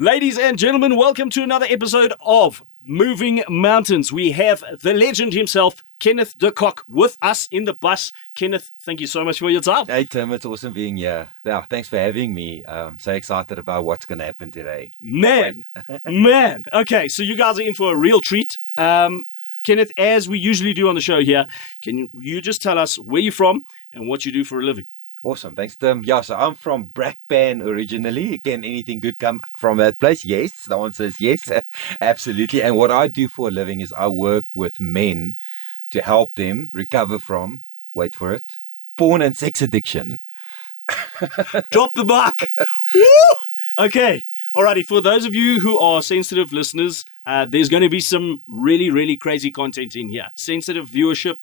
Ladies and gentlemen, welcome to another episode of Moving Mountains. We have the legend himself, Kennith de Kock, with us in the bus. Kenneth, thank you so much for your time. Hey Tim, it's awesome being here. Yeah, thanks for having me. I'm so excited about what's going to happen today. Man. Okay, so you guys are in for a real treat. Kenneth, as we usually do on the show here, can you just tell us where you're from and what you do for a living? Awesome, thanks Tim. Yeah, so I'm from Brakpan originally. Can anything good come from that place? Yes, the answer is yes, absolutely. And what I do for a living is I work with men to help them recover from, wait for it, porn and sex addiction. Drop the mic. Woo! Okay. Alrighty, for those of you who are sensitive listeners, there's going to be some really, really crazy content in here. Sensitive viewership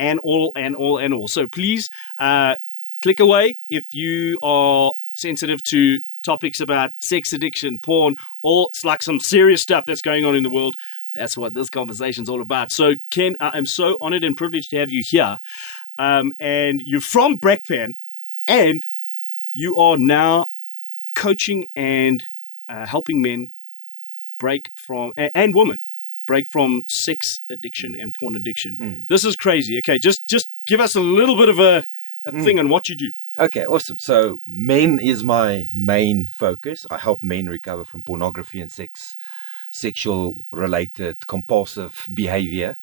and all. So please click away if you are sensitive to topics about sex addiction, porn, or it's like some serious stuff that's going on in the world. That's what this conversation's all about. So Ken, I'm so honored and privileged to have you here. And you're from Brakpan, and you are now coaching and helping men break from, and women, break from sex addiction and porn addiction. This is crazy. Okay, just give us a little bit of a thing on what you do. Okay, awesome. So men is my main focus. I help men recover from pornography and sexual related compulsive behavior.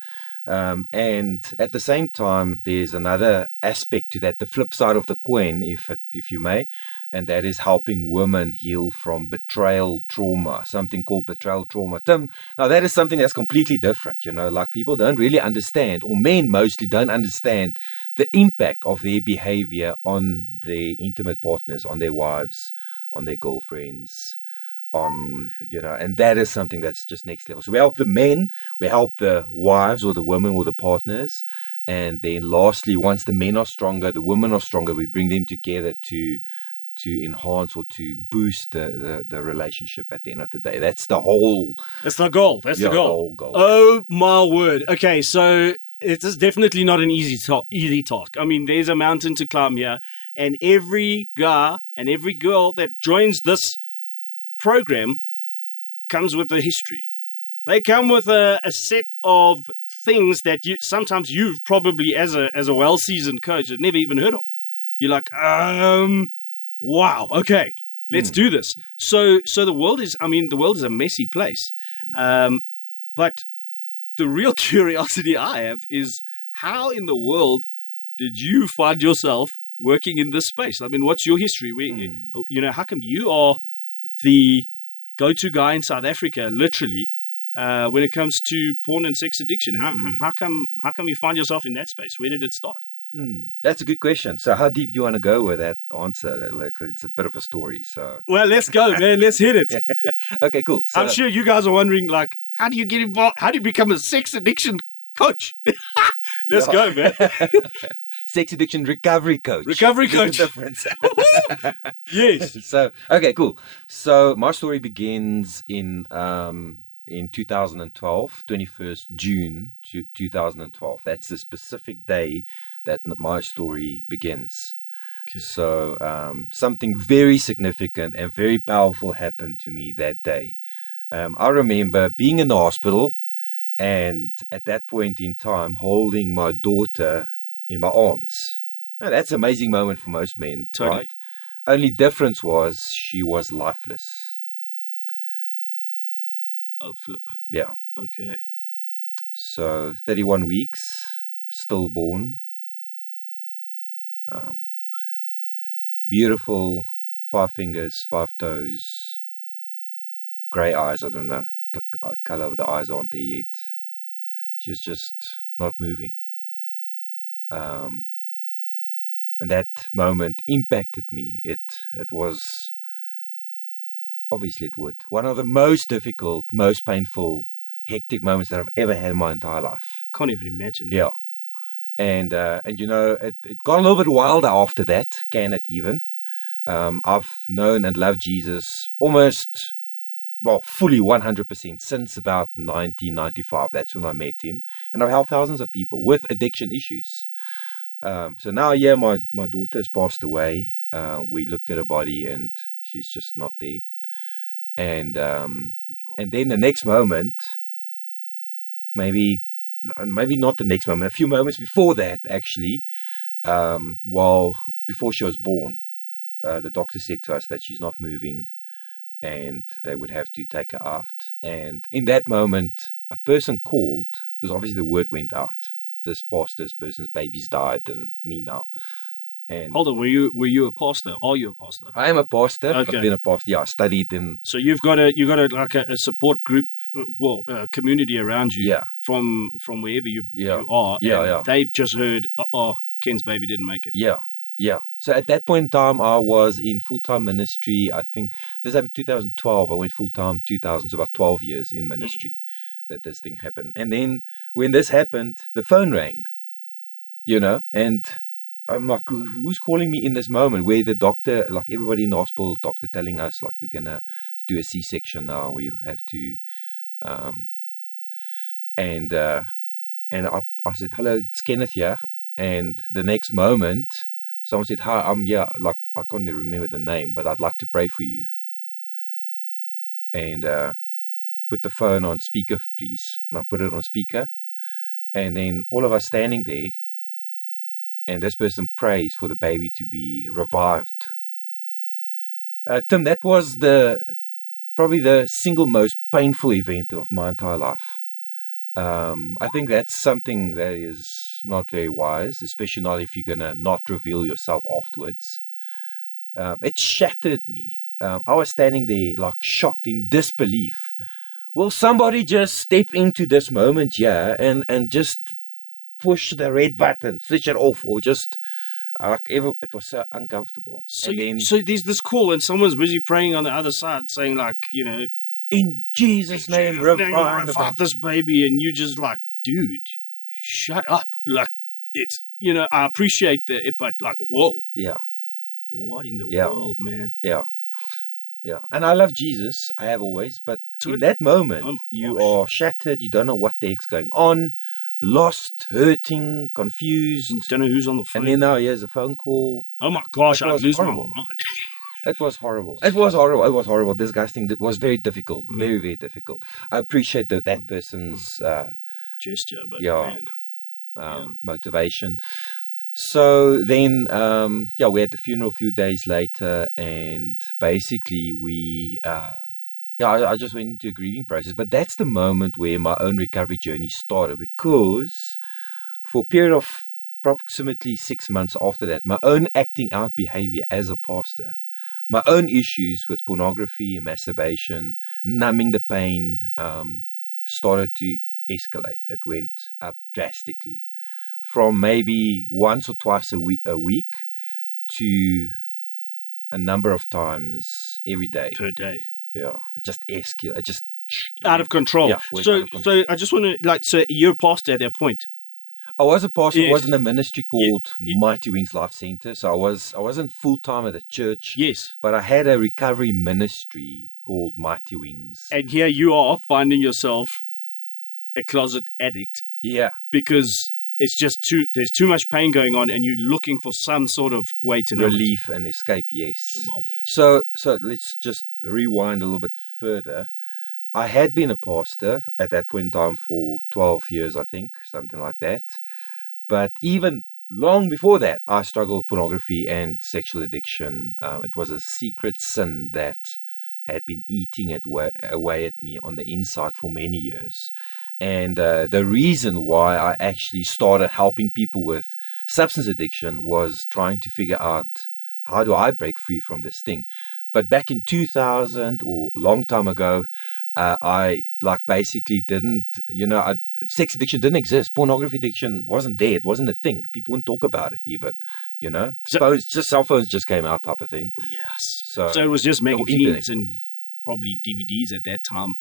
And at the same time, there's another aspect to that, the flip side of the coin, if you may, and that is helping women heal from betrayal trauma, something called betrayal trauma. Tim, now that is something that's completely different, like people don't really understand, or men mostly don't understand the impact of their behavior on their intimate partners, on their wives, on their girlfriends, and that is something that's just next level. So we help the men, we help the wives or the women or the partners, and then lastly, once the men are stronger, the women are stronger, we bring them together to enhance or to boost the relationship at the end of the day. That's the goal. The whole goal. Oh my word. Okay, so it is definitely not an easy task. I mean, there's a mountain to climb here, and every guy and every girl that joins this program comes with a history. They come with a set of things that sometimes you've probably, as a well-seasoned coach, have never even heard of. You're like, wow, okay, let's do this. So the world is a messy place. But the real curiosity I have is, how in the world did you find yourself working in this space? I mean, what's your history? How come you are the go-to guy in South Africa, literally, when it comes to porn and sex addiction? How come you find yourself in that space? Where did it start? That's a good question. So how deep do you want to go with that answer? Like, it's a bit of a story. So let's go, man. Let's hit it. Okay, cool. So, I'm sure you guys are wondering, like, how do you get involved? How do you become a sex addiction coach? Let's go, man. Sex addiction recovery coach. Recovery coach. Difference. Yes. So, okay, cool. So my story begins in 2012, 21st June 2012. That's the specific day that my story begins. Okay. So something very significant and very powerful happened to me that day. I remember being in the hospital, and at that point in time, holding my daughter in my arms. Now, that's an amazing moment for most men, totally. Right? Only difference was she was lifeless. Oh, flip. Yeah. Okay. So 31 weeks, stillborn. Beautiful, 5 fingers, 5 toes, grey eyes. I don't know, the color of the eyes aren't there yet. She's just not moving. And that moment impacted me. It was, obviously it would, one of the most difficult, most painful, hectic moments that I've ever had in my entire life. Can't even imagine. Yeah. And it got a little bit wilder after that, can it even? I've known and loved Jesus almost, fully 100% since about 1995. That's when I met him. And I've helped thousands of people with addiction issues. So now, my daughter has passed away. We looked at her body and she's just not there. And then the next moment, maybe not the next moment, a few moments before that, actually, before she was born, the doctor said to us that she's not moving and they would have to take her out. And in that moment, a person called, because obviously the word went out. This person's baby's died, and me now. And hold on, were you a pastor? Are you a pastor? I am a pastor. Okay. I've been a pastor. Yeah, I studied in. So you've got like a support group, a community around you. Yeah. From wherever you are. Yeah, yeah. They've just heard, Ken's baby didn't make it. Yeah, yeah. So at that point in time, I was in full-time ministry. I think this happened in 2012. I went full-time 2000, so about 12 years in ministry that this thing happened. And then when this happened, the phone rang, and I'm like, who's calling me in this moment? Where the doctor, like everybody in the hospital, doctor telling us, like, we're going to do a C-section now. We have to, and I said, hello, it's Kenneth here. And the next moment, someone said, hi, like, I can't even remember the name, but I'd like to pray for you. And put the phone on speaker, please. And I put it on speaker. And then all of us standing there, and this person prays for the baby to be revived. Tim, that was probably the single most painful event of my entire life. I think that's something that is not very wise, especially not if you're going to not reveal yourself afterwards. It shattered me. I was standing there like shocked in disbelief. Will somebody just step into this moment here and just push the red button, switch it off, or just it was so uncomfortable. So there's this call and someone's busy praying on the other side saying, like, in Jesus' name, revive this baby, and you just like, dude, shut up. Like, it's, I appreciate it, but like, whoa. Yeah. What in the world, man? Yeah. Yeah. And I love Jesus. I have always, but in that moment, you are shattered. You don't know what the heck's going on. Lost, hurting, confused. Don't know who's on the phone. And then now here's a phone call. Oh my gosh, I'd lose my mind. It was horrible. It was horrible. Disgusting. It was very difficult. Very, very difficult. I appreciate that person's gesture, but motivation. So then, we had the funeral a few days later, and basically I just went into a grieving process. But that's the moment where my own recovery journey started, because for a period of approximately 6 months after that, my own acting out behavior as a pastor, my own issues with pornography and masturbation, numbing the pain, started to escalate. It went up drastically from maybe once or twice a week to a number of times every day. Per day. Yeah, it just escalated. It just out of control. Yeah, so I just want to, so you're a pastor at that point. I was a pastor. Yes. I was in a ministry called Mighty Wings Life Center. So I wasn't full time at a church. Yes. But I had a recovery ministry called Mighty Wings. And here you are finding yourself a closet addict. Yeah. Because it's just there's too much pain going on, and you're looking for some sort of way to relief and escape. Yes. Oh, so let's just rewind a little bit further. I had been a pastor at that point in time for 12 years, I think, something like that. But even long before that, I struggled with pornography and sexual addiction. It was a secret sin that had been eating away at me on the inside for many years. And the reason why I actually started helping people with substance addiction was trying to figure out, how do I break free from this thing? But back in 2000, or a long time ago, I basically didn't, sex addiction didn't exist. Pornography addiction wasn't there. It wasn't a thing. People wouldn't talk about it even, cell phones just came out type of thing. Yes. So it was just magazines and probably DVDs at that time.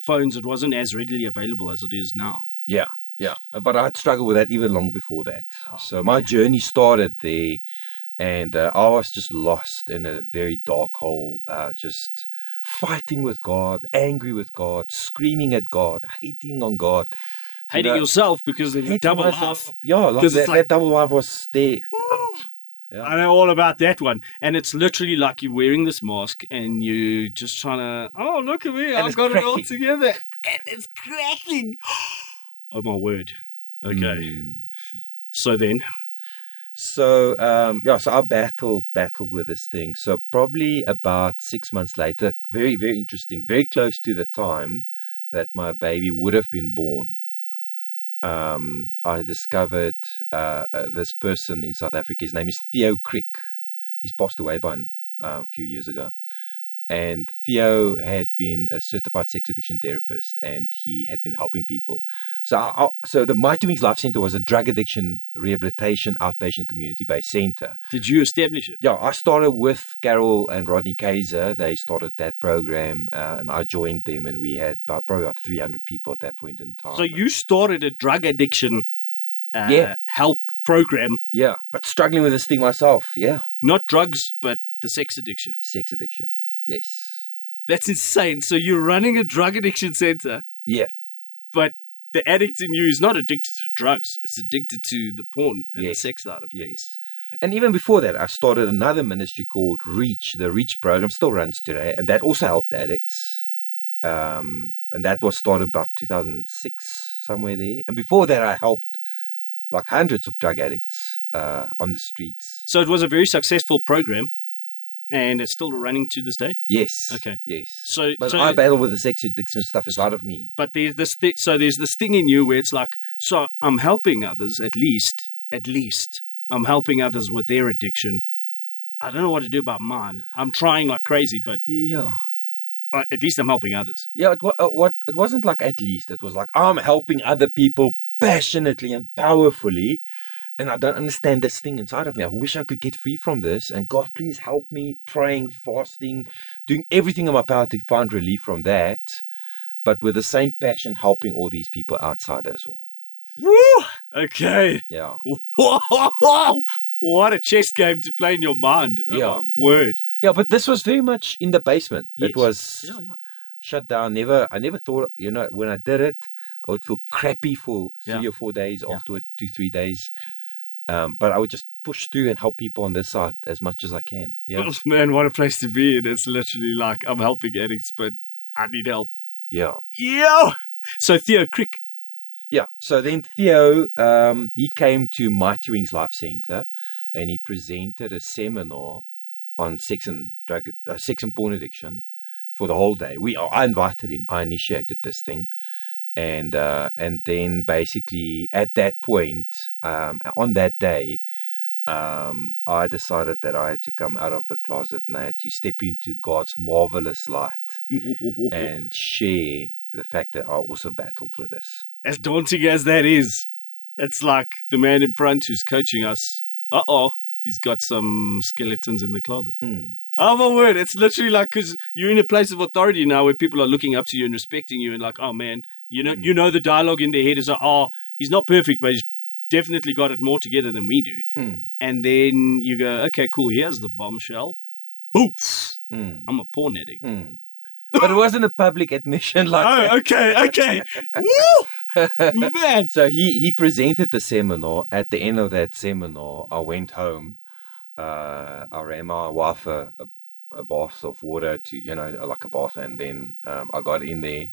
Phones, it wasn't as readily available as it is now. Yeah. But I'd struggled with that even long before that. So my journey started there, and I was just lost in a very dark hole, just fighting with God, angry with God, screaming at God, hating on God. Hating yourself because of the double life. Yeah, that double life was there. I know all about that one. And it's literally like you're wearing this mask and you just trying to, oh, look at me. I've got it all together. And it's cracking. Oh, my word. Okay. So then? So, so I battled with this thing. So probably about 6 months later, very, very interesting, very close to the time that my baby would have been born. I discovered this person in South Africa. His name is Theo Crick. He's passed away by a few years ago. And Theo had been a certified sex addiction therapist, and he had been helping people. So the Mighty Wings Life Center was a drug addiction rehabilitation outpatient community-based center. Did you establish it? Yeah, I started with Carol and Rodney Kaiser. They started that program, and I joined them, and we had probably about 300 people at that point in time. So you started a drug addiction help program. Yeah, but struggling with this thing myself, yeah. Not drugs, but the sex addiction. Sex addiction. Yes. That's insane. So you're running a drug addiction center. Yeah. But the addict in you is not addicted to drugs. It's addicted to the porn and the sex side of things. And even before that, I started another ministry called Reach. The Reach program still runs today. And that also helped addicts. And that was started about 2006, somewhere there. And before that, I helped like hundreds of drug addicts on the streets. So it was a very successful program. And it's still running to this day? Yes. Okay. Yes. But I battle with the sex addiction stuff inside of me. But there's this there's this thing in you where it's like, so I'm helping others at least. I'm helping others with their addiction. I don't know what to do about mine. I'm trying like crazy, but at least I'm helping others. Yeah, it wasn't like at least. It was like I'm helping other people passionately and powerfully. And I don't understand this thing inside of me. I wish I could get free from this. And God, please help me praying, fasting, doing everything in my power to find relief from that. But with the same passion, helping all these people outside as well. Woo! Okay. Yeah. Whoa! What a chess game to play in your mind. Oh, yeah. My word. Yeah, but this was very much in the basement. Yes. It was shut down. I never thought, when I did it, I would feel crappy for 3 or 4 days afterward, 2-3 days. But I would just push through and help people on this side as much as I can. Yeah. Oh, man, what a place to be in. It's literally like I'm helping addicts, but I need help. Yeah. Yeah. So Theo Crick. Yeah. So then Theo, he came to Mighty Wings Life Center, and he presented a seminar on sex and porn addiction for the whole day. I invited him. I initiated this thing. And then basically at that point, on that day, I decided that I had to come out of the closet and I had to step into God's marvelous light and share the fact that I also battled with this. As daunting as that is, it's like the man in front who's coaching us. He's got some skeletons in the closet. Oh, my word. It's literally like, because you're in a place of authority now where people are looking up to you and respecting you and like, oh, man, you know the dialogue in their head is, he's not perfect, but he's definitely got it more together than we do. And then you go, okay, cool, here's the bombshell. Boof. I'm a porn addict. But it wasn't a public admission like okay. Woo! Man. So he presented the seminar. At the end of that seminar, I went home. I ran my wife a bath of water to, like a bath, and then I got in there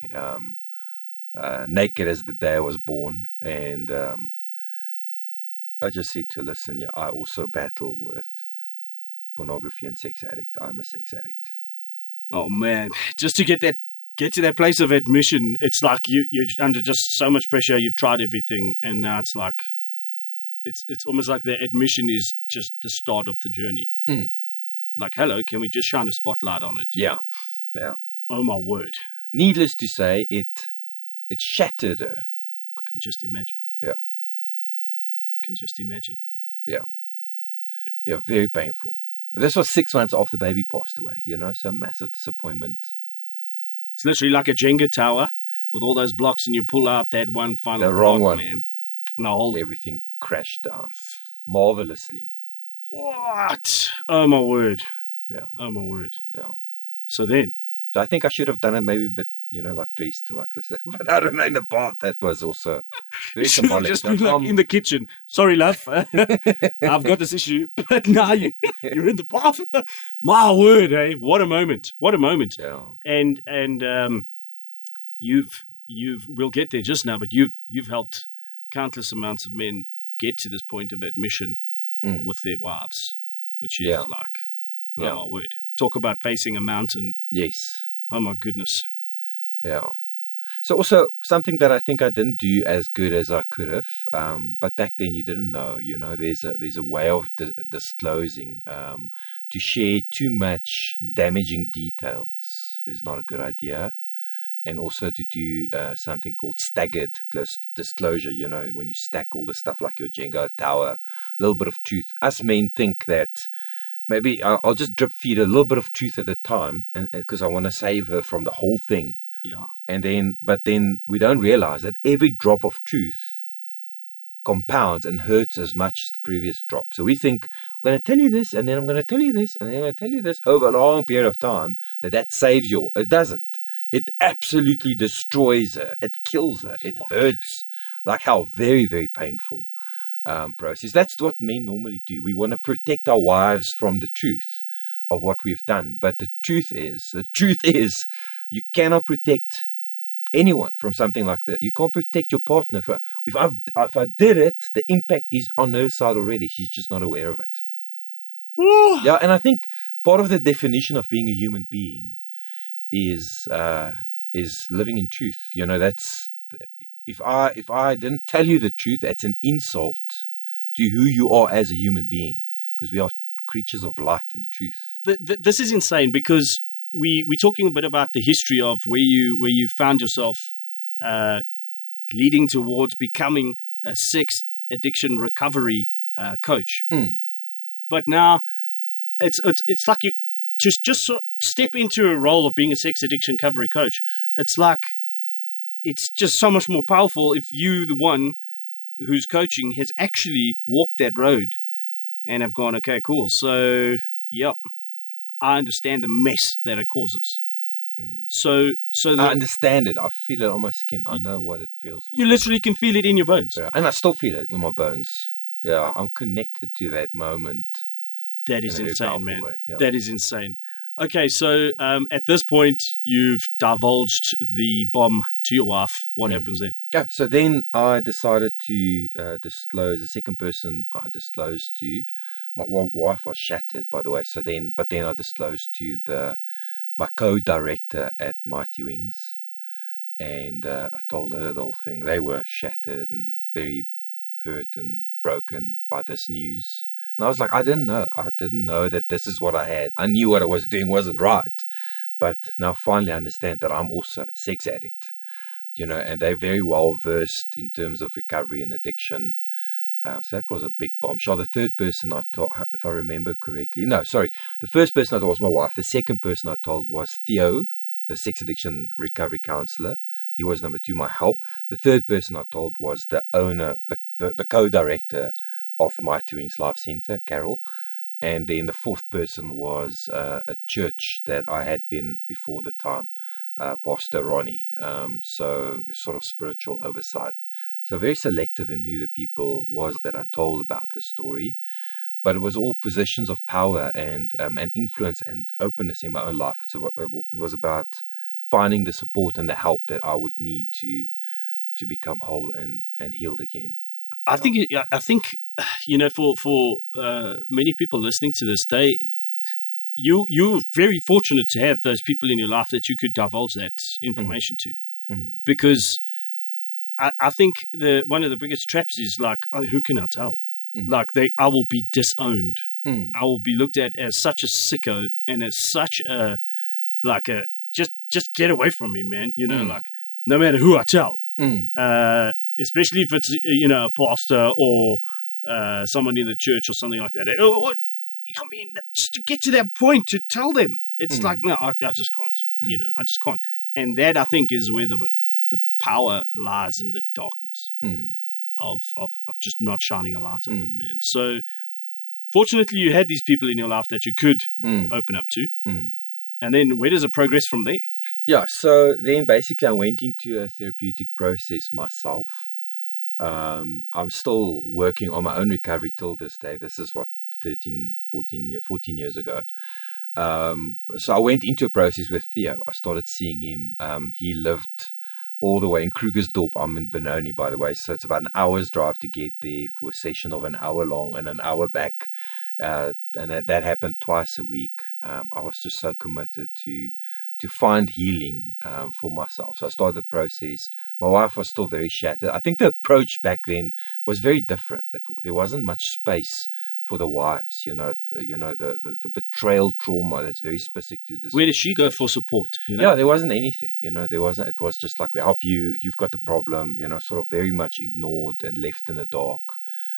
naked as the day I was born, and I just said to her, listen, I also battle with pornography and sex addict. I'm a sex addict. Oh man, just to get to that place of admission, it's like you're under just so much pressure. You've tried everything, and now it's like it's almost like the admission is just the start of the journey. Like, hello, can we just shine a spotlight on it? Yeah. Oh my word. Needless to say, it shattered her. I can just imagine. Yeah. I can just imagine. Yeah, very painful. This was 6 months after the baby passed away, so massive disappointment. It's literally like a Jenga tower with all those blocks, and you pull out that one final the wrong block, one. Man. No, everything crashed down marvelously. What? Oh my word. Yeah. Oh my word. Yeah. So then So I think I should have done it maybe a bit, like dressed like this. But I don't know, in the bath, that was also very symbolic. Just been like in the kitchen. Sorry, love. I've got this issue. But now you're in the bath. My word, eh? What a moment. What a moment. Yeah. And we'll get there just now, but you've helped countless amounts of men get to this point of admission with their wives, which is like, oh my word. Talk about facing a mountain. Yes. Oh my goodness. Yeah. So also something that I think I didn't do as good as I could have, but back then you didn't know, there's a way of disclosing. To share too much damaging details is not a good idea. And also to do something called staggered disclosure, when you stack all the stuff like your Jenga tower, a little bit of truth. Us men think that maybe I'll just drip feed a little bit of truth at a time, and because I want to save her from the whole thing. Yeah. But then we don't realize that every drop of truth compounds and hurts as much as the previous drop. So we think, I'm going to tell you this, and then I'm going to tell you this, and then I'm going to tell you this over a long period of time, that saves you. It doesn't. It absolutely destroys her. It kills her. It hurts like hell. Very, very painful process. That's what men normally do. We want to protect our wives from the truth of what we've done. But the truth is, you cannot protect anyone from something like that. You can't protect your partner. If I did it, the impact is on her side already. She's just not aware of it. Yeah, and I think part of the definition of being a human being is living in truth. That's if I didn't tell you the truth, that's an insult to who you are as a human being, because we are creatures of light and truth. This is insane, because we're talking a bit about the history of where you found yourself leading towards becoming a sex addiction recovery coach. But now it's like you just step into a role of being a sex addiction recovery coach. It's like it's just so much more powerful if you, the one who's coaching, has actually walked that road and have gone, okay, cool. So, yep, I understand the mess that it causes. So I understand it. I feel it on my skin. I know what it feels like. You literally can feel it in your bones. Yeah, and I still feel it in my bones. Yeah, I'm connected to that moment. That is insane, man. Yeah. That is insane. Okay, so at this point, you've divulged the bomb to your wife. What happens then? Yeah, so then I decided to disclose. The second person I disclosed to, my wife was shattered, by the way. But then I disclosed to my co-director at Mighty Wings, and I told her the whole thing. They were shattered and very hurt and broken by this news. And I was like, I didn't know that this is what I had. I knew what I was doing wasn't right. But now finally I understand that I'm also a sex addict. And they're very well versed in terms of recovery and addiction. So that was a big bombshell. The third person I told, if I remember correctly, the first person I told was my wife. The second person I told was Theo, the sex addiction recovery counselor. He was number 2, my help. The third person I told was the owner, the co-director of Mighty Wings Life Center, Carol. And then the fourth person was a church that I had been before the time, Pastor Ronnie. So sort of spiritual oversight. So very selective in who the people was that I told about the story. But it was all positions of power and influence and openness in my own life. So it was about finding the support and the help that I would need to become whole and healed again. I think for many people listening to this, you're very fortunate to have those people in your life that you could divulge that information to, because I think one of the biggest traps is like, oh, who can I tell? Like I will be disowned. I will be looked at as such a sicko and as such just get away from me, man. Like no matter who I tell. Especially if it's a pastor or someone in the church or something like that. I mean, just to get to that point to tell them, it's like no, I just can't. I just can't. And that I think is where the power lies, in the darkness of just not shining a light on it, man. So fortunately, you had these people in your life that you could open up to. And then where does it progress from there? Yeah, so then basically I went into a therapeutic process myself. I'm still working on my own recovery till this day. This is what, 14 years ago. So I went into a process with Theo. I started seeing him. He lived all the way in Krugersdorp. I'm in Benoni, by the way. So it's about an hour's drive to get there for a session of an hour long and an hour back. And that happened twice a week. I was just so committed to find healing for myself. So I started the process. My wife was still very shattered. I think the approach back then was very different. There wasn't much space for the wives, the betrayal trauma that's very specific to this. Where does she go for support? Yeah, there wasn't anything, there wasn't. It was just like, we help you, you've got the problem, sort of very much ignored and left in the dark.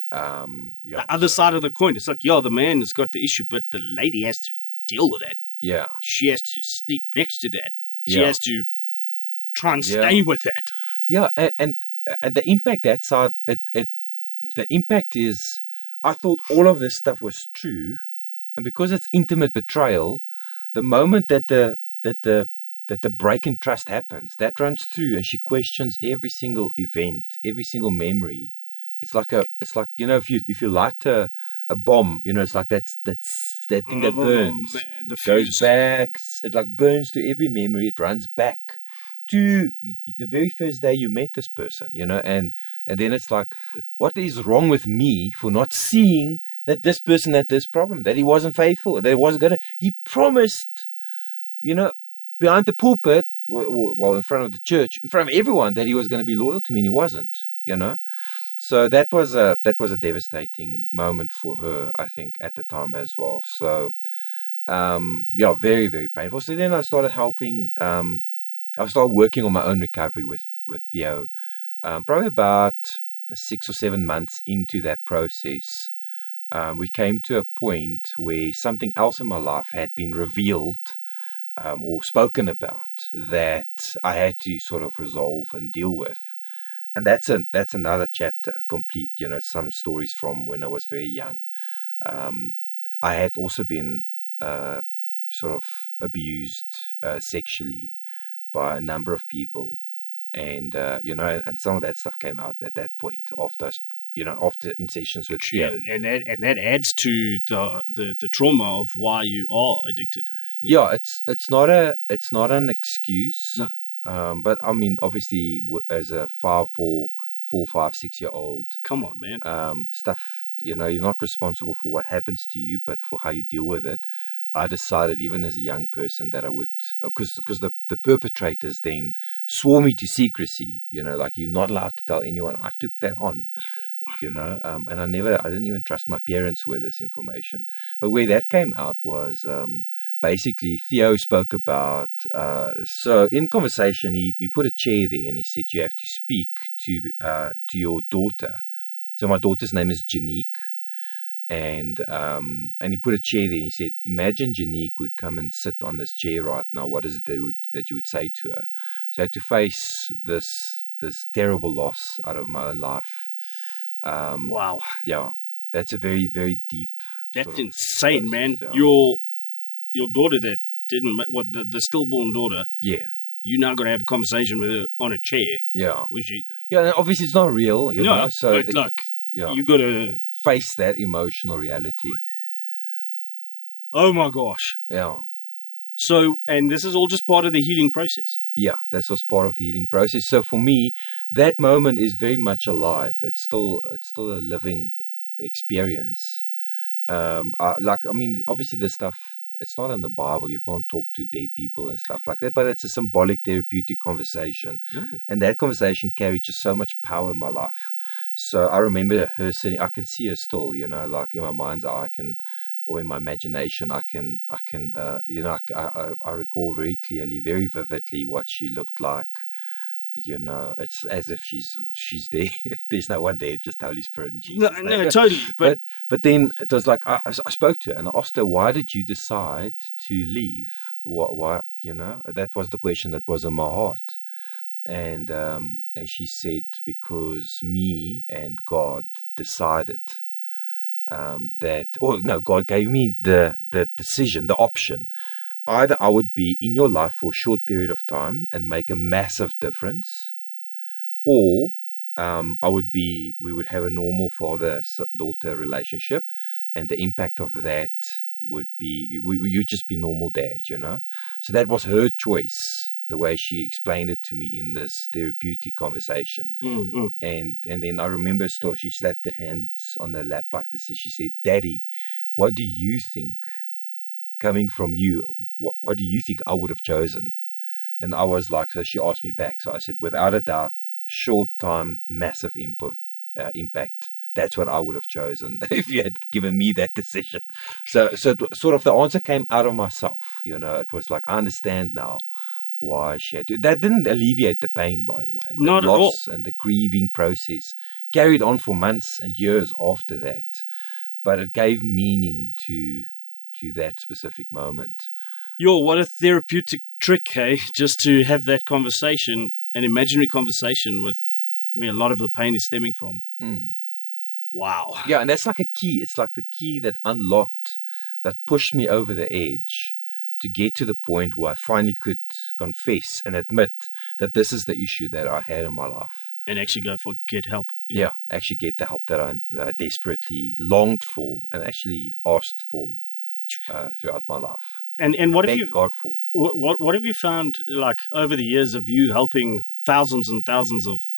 The other side of the coin, it's like, the man has got the issue, but the lady has to deal with that. Yeah. She has to sleep next to that. She has to try and stay with that. Yeah, and the impact that side, the impact is, I thought all of this stuff was true, and because it's intimate betrayal, the moment that the break in trust happens, that runs through, and she questions every single event, every single memory. It's like if you light a bomb, it's like that thing that burns. Man, the goes back, it like burns to every memory. It runs back to the very first day you met this person, and then it's like, what is wrong with me for not seeing that this person had this problem, that he wasn't faithful, that he wasn't he promised, behind the pulpit, well, in front of the church, in front of everyone, that he was going to be loyal to me, and he wasn't, So that was a devastating moment for her, I think, at the time as well. So, very, very painful. So then I started helping. I started working on my own recovery with Theo. Probably about 6 or 7 months into that process, we came to a point where something else in my life had been revealed or spoken about that I had to sort of resolve and deal with. And that's another chapter complete, some stories from when I was very young. I had also been sort of abused sexually by a number of people, and and some of that stuff came out at that point after in sessions with and that adds to the trauma of why you are addicted. Yeah, it's not an excuse. No. But I mean, obviously, as a 4, 5, 6-year-old, come on, man, stuff, you're not responsible for what happens to you, but for how you deal with it. I decided, even as a young person, that I would, because the perpetrators then swore me to secrecy, like, you're not allowed to tell anyone. I took that on, and I didn't even trust my parents with this information. But where that came out was, basically, Theo spoke about, so in conversation, he put a chair there and he said, you have to speak to your daughter. So my daughter's name is Janique. And he put a chair there and he said, imagine Janique would come and sit on this chair right now. What is it that you would say to her? So I had to face this terrible loss out of my own life. Wow. Yeah, that's a very, very deep. That's insane, man. Yeah. Your daughter that didn't, the stillborn daughter. Yeah. You're now going to have a conversation with her on a chair. Yeah. Which yeah, obviously it's not real. You know, so but look, you got to face that emotional reality. Oh my gosh. Yeah. So, and this is all just part of the healing process. Yeah, that was part of the healing process. So for me, that moment is very much alive. It's still a living experience. Obviously this stuff, it's not in the Bible. You can't talk to dead people and stuff like that, but it's a symbolic therapeutic conversation. Mm. And that conversation carried just so much power in my life. So I remember her sitting, I can see her still, like in my mind's eye, or in my imagination, I recall very clearly, very vividly what she looked like. It's as if she's there. There's no one there, just Holy Spirit and Jesus. No, totally. But then it was like, I spoke to her and I asked her, why did you decide to leave? Why, that was the question that was in my heart. And she said, because me and God decided God gave me the decision, the option either I would be in your life for a short period of time and make a massive difference, or we would have a normal father-daughter relationship, and the impact of that would be, you'd just be normal dad, you know? So that was her choice, the way she explained it to me in this therapeutic conversation. And then I remember she slapped her hands on her lap like this, and she said, Daddy, what do you think, coming from you, what do you think I would have chosen? And I was like, so she asked me back. So I said, without a doubt, short time, massive impact. That's what I would have chosen if you had given me that decision. So sort of the answer came out of myself. You know, it was like, I understand now why she had to. That didn't alleviate the pain, by the way. Not at all. Loss and the grieving process carried on for months and years after that. But it gave meaning to that specific moment. What a therapeutic trick, hey? Just to have that conversation, an imaginary conversation with where a lot of the pain is stemming from. Wow. Yeah, and that's like a key. It's like the key that unlocked, that pushed me over the edge to get to the point where I finally could confess and admit that this is the issue that I had in my life. And actually get help. Yeah, actually get the help that I desperately longed for and actually asked for throughout my life. And what have Thank God for. What have you found, like, over the years of you helping thousands and thousands of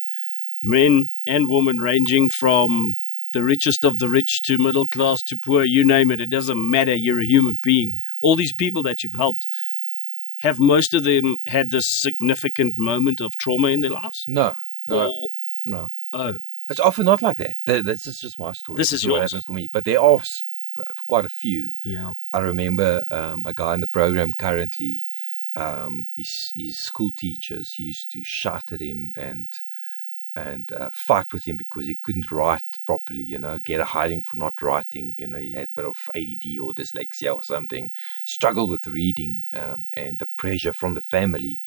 men and women, ranging from the richest of the rich to middle class to poor, you name it, it doesn't matter, you're a human being. All these people that you've helped, have most of them had this significant moment of trauma in their lives? No. Oh. It's often not like that. This is just my story. This is what yours. happened for me. But there are quite a few. Yeah. I remember a guy in the program currently, his school teachers used to shout at him and fight with him because he couldn't write properly, you know, get a hiding for not writing. You know, he had a bit of ADD or dyslexia or something, struggled with reading, and the pressure from the family,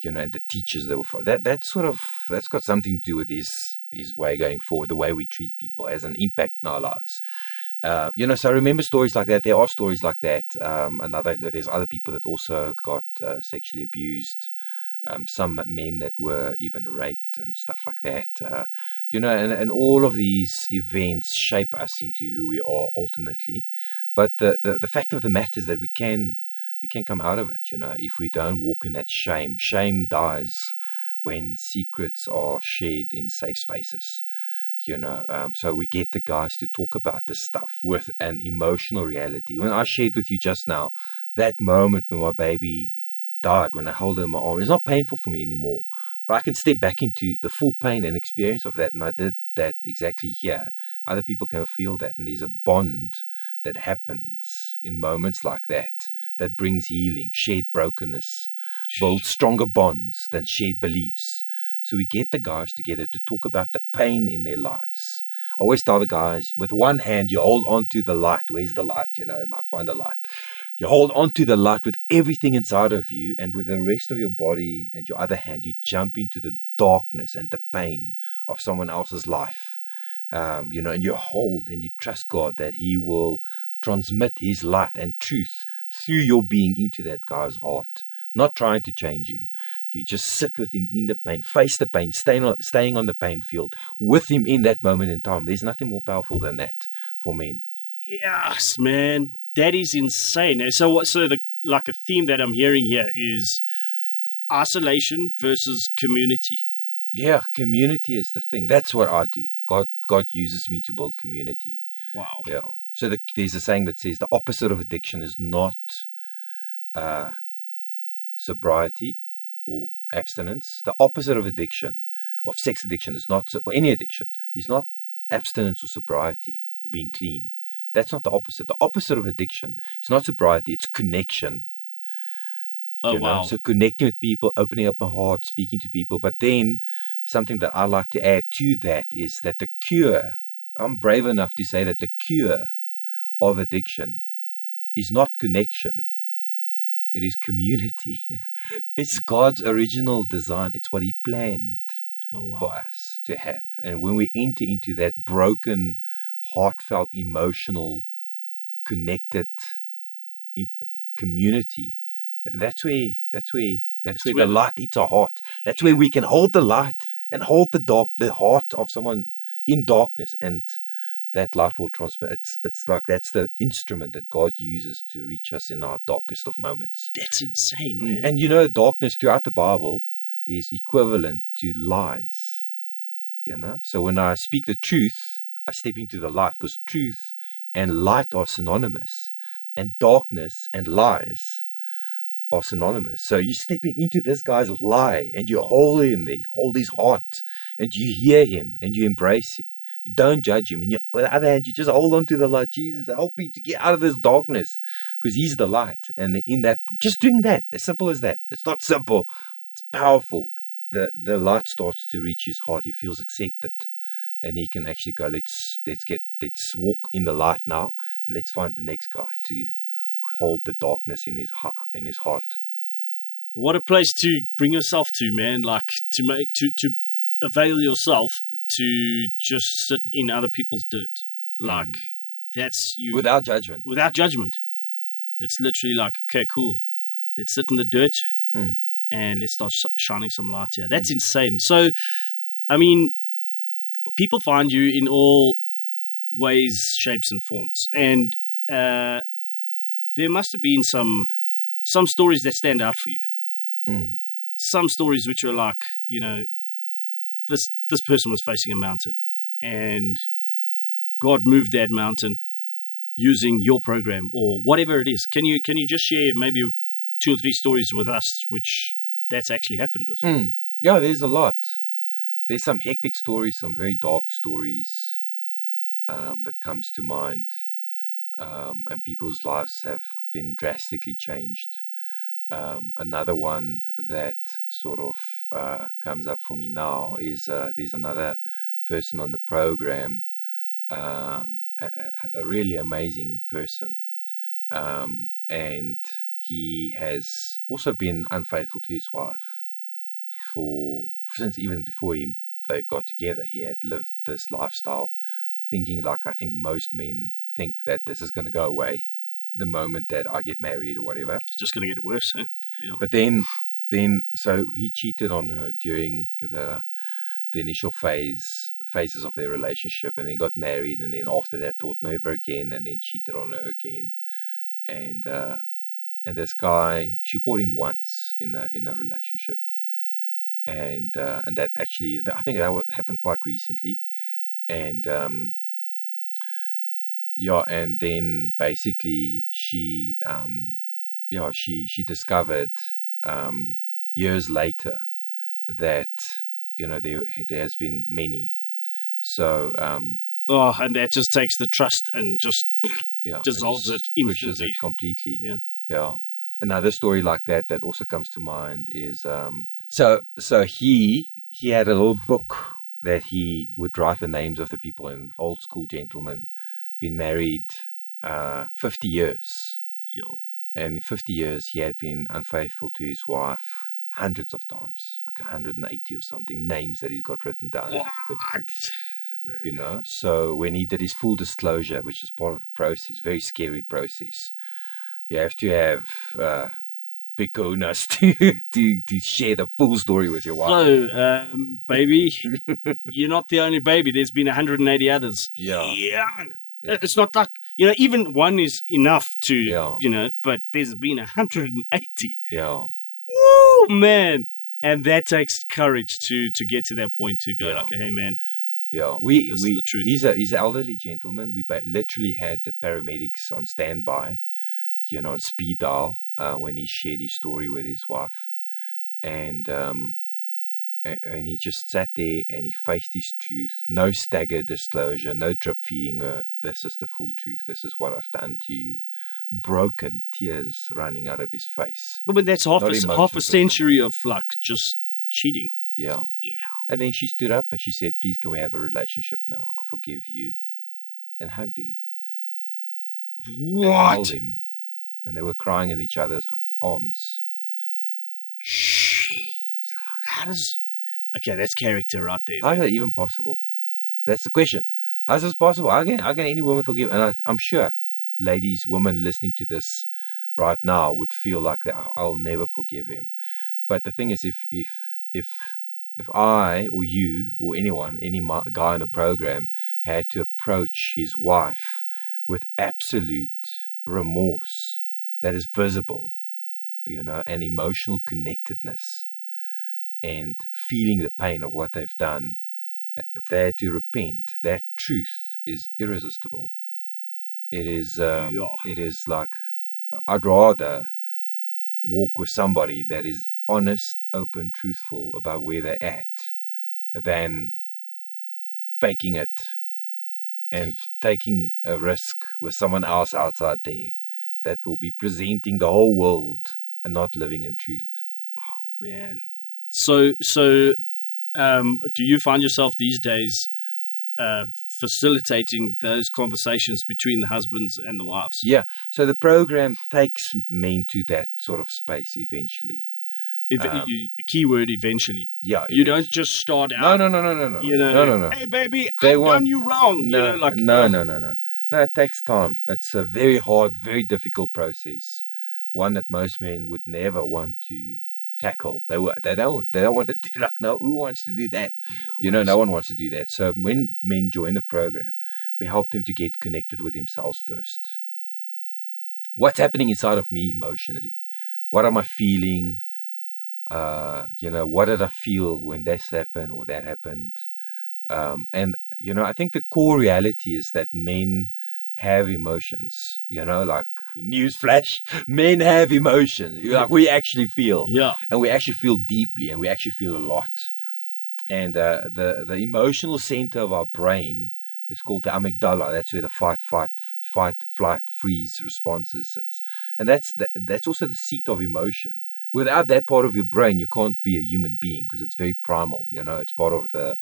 you know, and the teachers that's got something to do with his way going forward, the way we treat people has an impact in our lives. You know, so I remember stories like that. There are stories like that. There's other people that also got sexually abused. Some men that were even raped and stuff like that. You know, and all of these events shape us into who we are ultimately. But the fact of the matter is that we can come out of it, you know, if we don't walk in that shame. Shame dies when secrets are shared in safe spaces. You know, so we get the guys to talk about this stuff with an emotional reality. When I shared with you just now, that moment when my baby died, when I held her in my arm, it's not painful for me anymore. But I can step back into the full pain and experience of that, and I did that exactly here. Other people can feel that, and there's a bond that happens in moments like that brings healing. Shared brokenness builds stronger bonds than shared beliefs. So we get the guys together to talk about the pain in their lives. I always tell the guys, with one hand, you hold on to the light. Where's the light? You know, like, find the light. You hold on to the light with everything inside of you, and with the rest of your body and your other hand, you jump into the darkness and the pain of someone else's life. You know, and you hold and you trust God that He will transmit His light and truth through your being into that guy's heart. Not trying to change him. You just sit with him in the pain, face the pain, staying on the pain field with him in that moment in time. There's nothing more powerful than that for men. Yes, man. That is insane. So a theme that I'm hearing here is isolation versus community. Yeah, community is the thing. That's what I do. God uses me to build community. Wow. Yeah. So there's a saying that says the opposite of addiction is not sobriety or abstinence. The opposite of addiction, of sex addiction, is not, or any addiction, is not abstinence or sobriety or being clean. That's not the opposite. The opposite of addiction is not sobriety, it's connection. Oh, wow. So connecting with people, opening up my heart, speaking to people. But then something that I like to add to that is that the cure, I'm brave enough to say that the cure of addiction is not connection. It is community. It's God's original design. It's what He planned for us to have. And when we enter into that broken, heartfelt, emotional, connected community, That's where the light eats our heart. That's where we can hold the light and hold the heart of someone in darkness, and that light will transfer. It's like that's the instrument that God uses to reach us in our darkest of moments. That's insane, man. And you know, darkness throughout the Bible is equivalent to lies. You know, so when I speak the truth, I step into the light, because truth and light are synonymous, and darkness and lies are synonymous. So you're stepping into this guy's lie, and you hold him there, hold his heart, and you hear him, and you embrace him. You don't judge him, and you, on the other hand, you just hold on to the light. Jesus, help me to get out of this darkness, because he's the light. And in that, just doing that, as simple as that. It's not simple, it's powerful. The light starts to reach his heart. He feels accepted, and he can actually go, let's walk in the light now, and let's find the next guy to hold the darkness in his heart. What a place to bring yourself to, man. Like to avail yourself to just sit in other people's dirt. Like that's you, without judgment. It's literally like, okay, cool, let's sit in the dirt and let's start shining some light here. That's insane. So I mean, people find you in all ways, shapes and forms, and there must have been some stories that stand out for you. Some stories which are like, you know, this person was facing a mountain, and God moved that mountain using your program or whatever it is. Can you just share maybe 2 or 3 stories with us which that's actually happened with? Yeah, there's a lot. There's some hectic stories, some very dark stories that comes to mind, and people's lives have been drastically changed. Another one that sort of comes up for me now is there's another person on the program, a really amazing person, and he has also been unfaithful to his wife since even before they got together. He had lived this lifestyle thinking, like I think most men think, that this is going to go away the moment that I get married or whatever. It's just going to get worse, eh? Yeah. But then so he cheated on her during the initial phases of their relationship, and then got married, and then after that thought never again, and then cheated on her again. And this guy, she caught him once in a relationship, and that actually, I think that happened quite recently, and yeah, and then basically she discovered years later that, you know, there has been many. So and that just takes the trust and just dissolves it instantly. Pushes it completely. Yeah. Yeah. Another story like that also comes to mind is so he had a little book that he would write the names of the people, and old school gentlemen, been married 50 years. Yo. And in 50 years he had been unfaithful to his wife hundreds of times, like 180 or something, names that he's got written down. What? You know, so when he did his full disclosure, which is part of the process, very scary process, you have to have big cojones to share the full story with your wife. So, baby, you're not the only baby. There's been 180 others. Yeah. It's not like, you know, even one is enough to, Yeah. you know, but there's been 180. Yeah. Woo, man. And that takes courage to get to that point, to go like, hey, man. Yeah, This is the truth. He's an elderly gentleman. We literally had the paramedics on standby, you know, on speed dial, when he shared his story with his wife, and he just sat there and he faced his truth. No stagger disclosure, no drip feeding her. This is the full truth. This is what I've done to you. Broken, tears running out of his face. But that's half a century of like just cheating. Yeah. Yeah. And then she stood up and she said, please, can we have a relationship now? I forgive you. And hugged him. What? Held him. And they were crying in each other's arms. Jeez. How does... Okay, that's character right there. How is that even possible? That's the question. How is this possible? How can any woman forgive? And I'm sure ladies, women listening to this right now would feel like that I'll never forgive him. But the thing is, if I or you or anyone, any guy in the program had to approach his wife with absolute remorse that is visible, and emotional connectedness and feeling the pain of what they've done, if they had to repent, that truth is irresistible. It is, it is like, I'd rather walk with somebody that is honest, open, truthful about where they're at than faking it and taking a risk with someone else outside there that will be presenting the whole world and not living in truth. Oh man. So do you find yourself these days facilitating those conversations between the husbands and the wives? Yeah. So the program takes men to that sort of space eventually. Keyword eventually. Yeah. You don't just start out. No. No. Hey baby, I've done you wrong. No. No, it takes time. It's a very hard, very difficult process. One that most men would never want to tackle. They don't want to do, like, no, who wants to do that? No one wants to do that. So when men join the program, we help them to get connected with themselves first. What's happening inside of me emotionally? What am I feeling? What did I feel when this happened or that happened? And I think the core reality is that men have emotions. Like, newsflash, men have emotions. Like, we actually feel, and we actually feel deeply, and we actually feel a lot. And the emotional center of our brain is called the amygdala. That's where the fight, flight, freeze responses is, and that's also the seat of emotion. Without that part of your brain, you can't be a human being, because it's very primal. It's part of the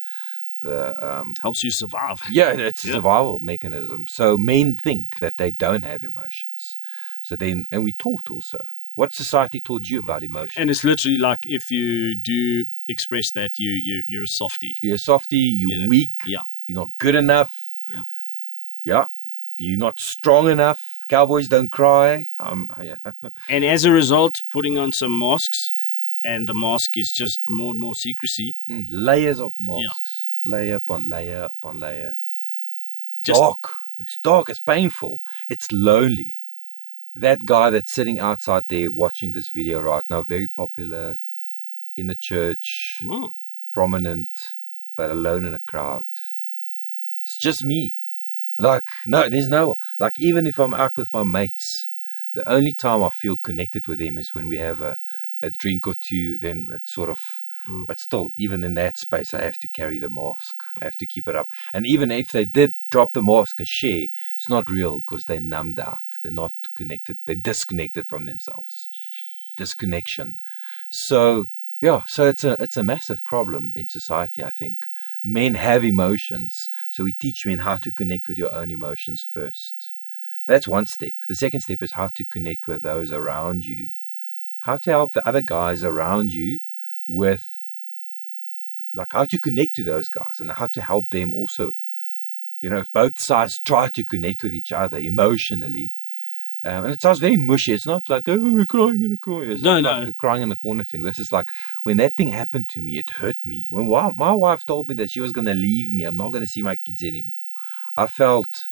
it helps you survive. Yeah, it's a survival mechanism. So men think that they don't have emotions. So then, and we taught also. What society taught you about emotions? And it's literally like, if you do express that, you're a softie. You're a softie. You're weak. Yeah. You're not good enough. Yeah. Yeah. You're not strong enough. Cowboys don't cry. Yeah. And as a result, putting on some masks, and the mask is just more and more secrecy. Layers of masks. Yeah. Layer upon layer upon layer. Dark. It's dark. It's painful. It's lonely. That guy that's sitting outside there watching this video right now, very popular in the church, prominent, but alone in a crowd. It's just me. Like, no, there's no, like, even if I'm out with my mates, the only time I feel connected with them is when we have a drink or two. Then it's sort of, but still, even in that space, I have to carry the mask. I have to keep it up. And even if they did drop the mask and share, it's not real, because they're numbed out. They're not connected. They're disconnected from themselves. Disconnection. So, yeah, so it's a massive problem in society, I think. Men have emotions. So we teach men how to connect with your own emotions first. That's one step. The second step is how to connect with those around you. How to help the other guys around you with, like, how to connect to those guys and how to help them also. If both sides try to connect with each other emotionally, and it sounds very mushy. It's not like, oh, we're crying in the corner. It's not like the crying in the corner thing. This is like, when that thing happened to me, it hurt me. When my wife told me that she was going to leave me, I'm not going to see my kids anymore, I felt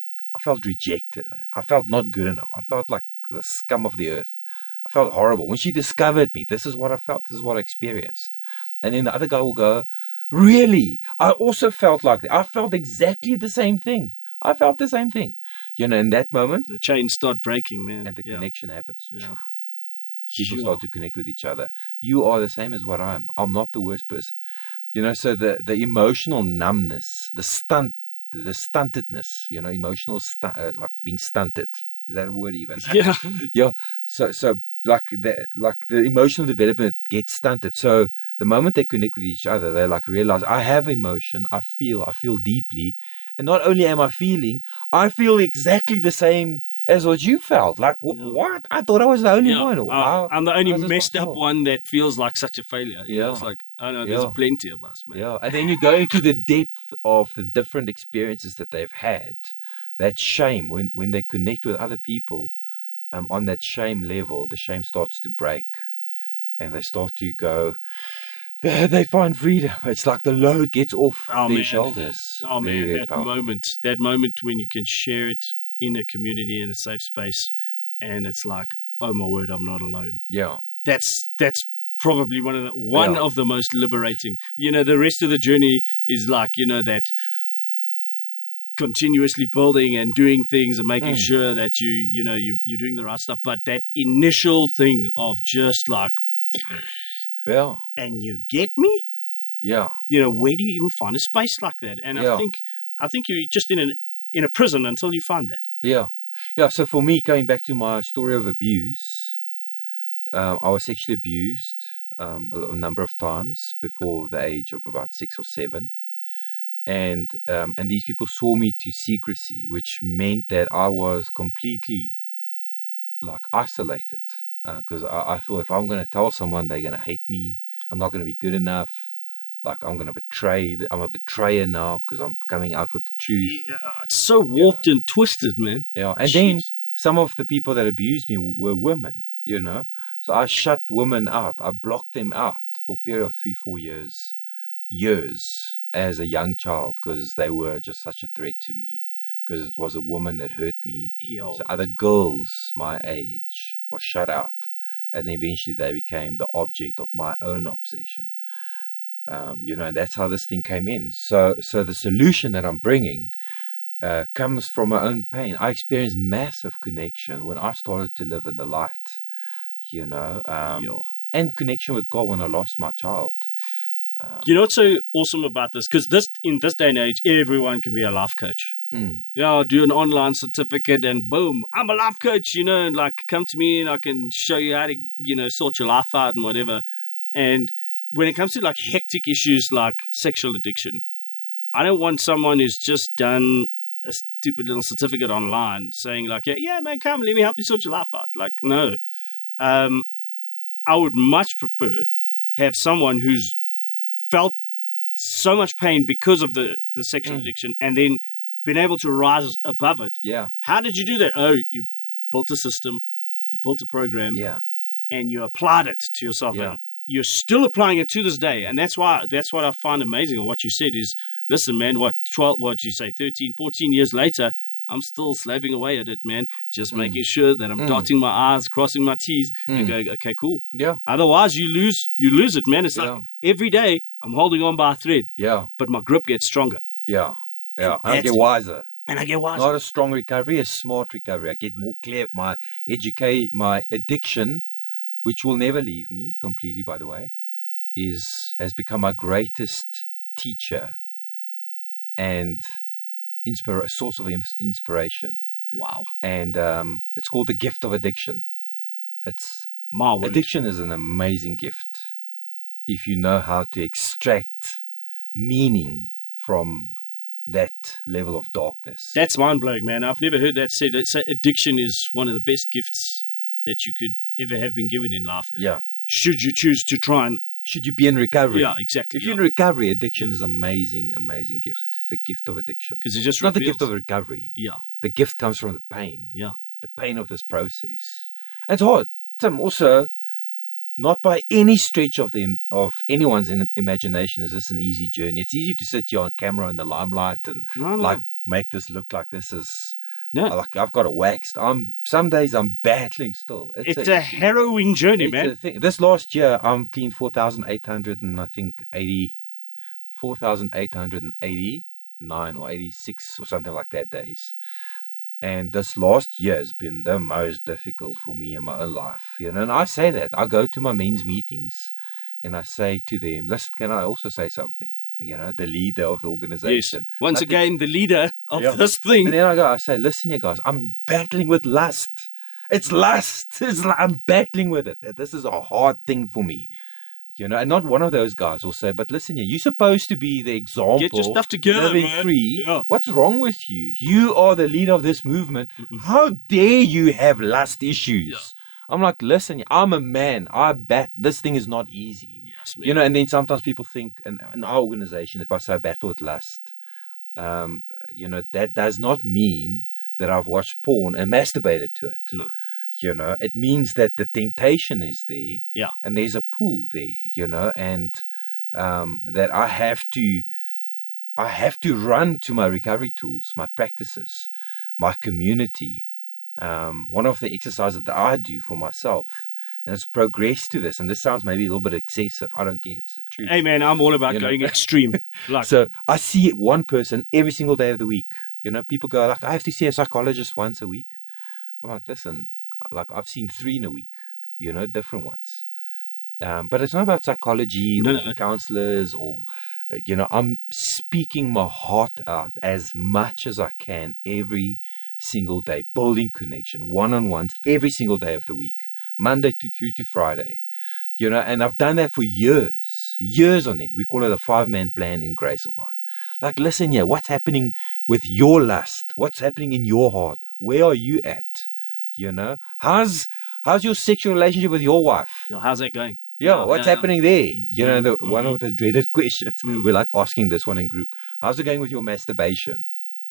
rejected. I felt not good enough. I felt like the scum of the earth. I felt horrible. When she discovered me, this is what I felt. This is what I experienced. And then the other guy will go, really? I also felt like that. I felt exactly the same thing. I felt the same thing. In that moment, the chains start breaking, man. And the connection happens. Yeah. People start to connect with each other. You are the same as what I am. I'm not the worst person. So the emotional numbness, the stuntedness, emotional like being stunted. Is that a word even? Yeah. Yeah. So like the emotional development gets stunted. So the moment they connect with each other, they like realize, I have emotion. I feel deeply. And not only am I feeling, I feel exactly the same as what you felt. Like, what? I thought I was the only one. I'm the only messed up one that feels like such a failure. It's like, oh no, there's plenty of us, man. Yeah. And then you go into the depth of the different experiences that they've had. That shame when they connect with other people. on that shame level, the shame starts to break, and they start to go. They find freedom. It's like the load gets off their shoulders. Oh man, that moment when you can share it in a community, in a safe space, and it's like, oh my word, I'm not alone. Yeah. That's probably one of the most liberating. The rest of the journey is like, that continuously building and doing things and making sure that you're doing the right stuff. But that initial thing of just like, yeah, and you get me? Yeah. Where do you even find a space like that? And I think you're just in a prison until you find that. Yeah. Yeah. So for me, coming back to my story of abuse, I was sexually abused a number of times before the age of about 6 or 7. And these people saw me to secrecy, which meant that I was completely like isolated. Because I thought if I'm going to tell someone, they're going to hate me. I'm not going to be good enough. Like I'm going to betray. I'm a betrayer now because I'm coming out with the truth. Yeah, it's so warped and twisted, man. Yeah, and then some of the people that abused me were women. So I shut women out. I blocked them out for a period of 3-4 years as a young child because they were just such a threat to me. Because it was a woman that hurt me. Yo. So other girls my age were shut out. And eventually they became the object of my own obsession. And that's how this thing came in. So the solution that I'm bringing comes from my own pain. I experienced massive connection when I started to live in the light, and connection with God when I lost my child. What's so awesome about this? Because in this day and age, everyone can be a life coach. Do an online certificate and boom, I'm a life coach, and like come to me and I can show you how to, sort your life out and whatever. And when it comes to like hectic issues like sexual addiction, I don't want someone who's just done a stupid little certificate online saying like, yeah, man, come, let me help you sort your life out. Like, no. I would much prefer have someone who's felt so much pain because of the sexual addiction and then been able to rise above it. Yeah. How did you do that? Oh, you built a system, you built a program, and you applied it to yourself. Yeah. And you're still applying it to this day. And that's what I find amazing. And what you said is, listen, man, 13, 14 years later, I'm still slaving away at it, man. Just making sure that I'm dotting my I's, crossing my T's, and going, okay, cool. Yeah. Otherwise, you lose it, man. It's like every day I'm holding on by a thread. Yeah. But my grip gets stronger. Yeah. Yeah. I get wiser. And I get wiser. Not a strong recovery, a smart recovery. I get more clear. My addiction, which will never leave me completely, by the way, has become my greatest teacher and a source of inspiration. Wow. And it's called the gift of addiction. Addiction is an amazing gift if you know how to extract meaning from that level of darkness. That's mind-blowing, man. I've never heard that said. So addiction is one of the best gifts that you could ever have been given in life. Yeah. Should you choose to try and... Should you be in recovery? Yeah, exactly. If you're in recovery, addiction is an amazing, amazing gift. The gift of addiction. Because it just not the gift of recovery. Yeah. The gift comes from the pain. Yeah. The pain of this process. And it's hard. Tim, also, not by any stretch of anyone's imagination is this an easy journey. It's easy to sit here on camera in the limelight and like make this look like this is... No. Like I've got it waxed. Some days I'm battling still. It's a harrowing journey, man. This last year I'm clean 4,889 or 86 or something like that days. And this last year has been the most difficult for me in my own life. And I say that. I go to my men's meetings and I say to them, listen, can I also say something? The leader of the organization. Yes. Once again, the leader of this thing. And then I say, listen, you guys, I'm battling with lust. It's lust. I'm battling with it. This is a hard thing for me. And not one of those guys will say, but listen, you're supposed to be the example. Get your stuff together, living man. Free. Yeah. What's wrong with you? You are the leader of this movement. How dare you have lust issues? Yeah. I'm like, listen, I'm a man. This thing is not easy. Yes, and then sometimes people think in our organization, if I say battle with lust, that does not mean that I've watched porn and masturbated to it. No. You know, it means that the temptation is there, Yeah. and there's a pull there, you know, and that I have to run to my recovery tools, my practices, my community. One of the exercises that I do for myself, and it's progressed to this, and this sounds maybe a little bit excessive. I don't think it's the truth. Hey man, I'm all about going extreme. Like, so I see one person every single day of the week. You know, people go like, I have to see a psychologist once a week. I'm like, listen, like I've seen 3 in a week, you know, different ones. But it's not about psychology or counselors or, you know, I'm speaking my heart out as much as I can every single day, building connection, one-on-ones every single day of the week, Monday through to Friday, you know, and I've done that for years on it. We call it a 5-man plan in Grace Online. Like, listen here, what's happening with your lust? What's happening in your heart? Where are you at? You know, how's your sexual relationship with your wife? how's that going? Yeah, what's happening there? You know, one of the dreaded questions. We like asking this one in group. How's it going with your masturbation?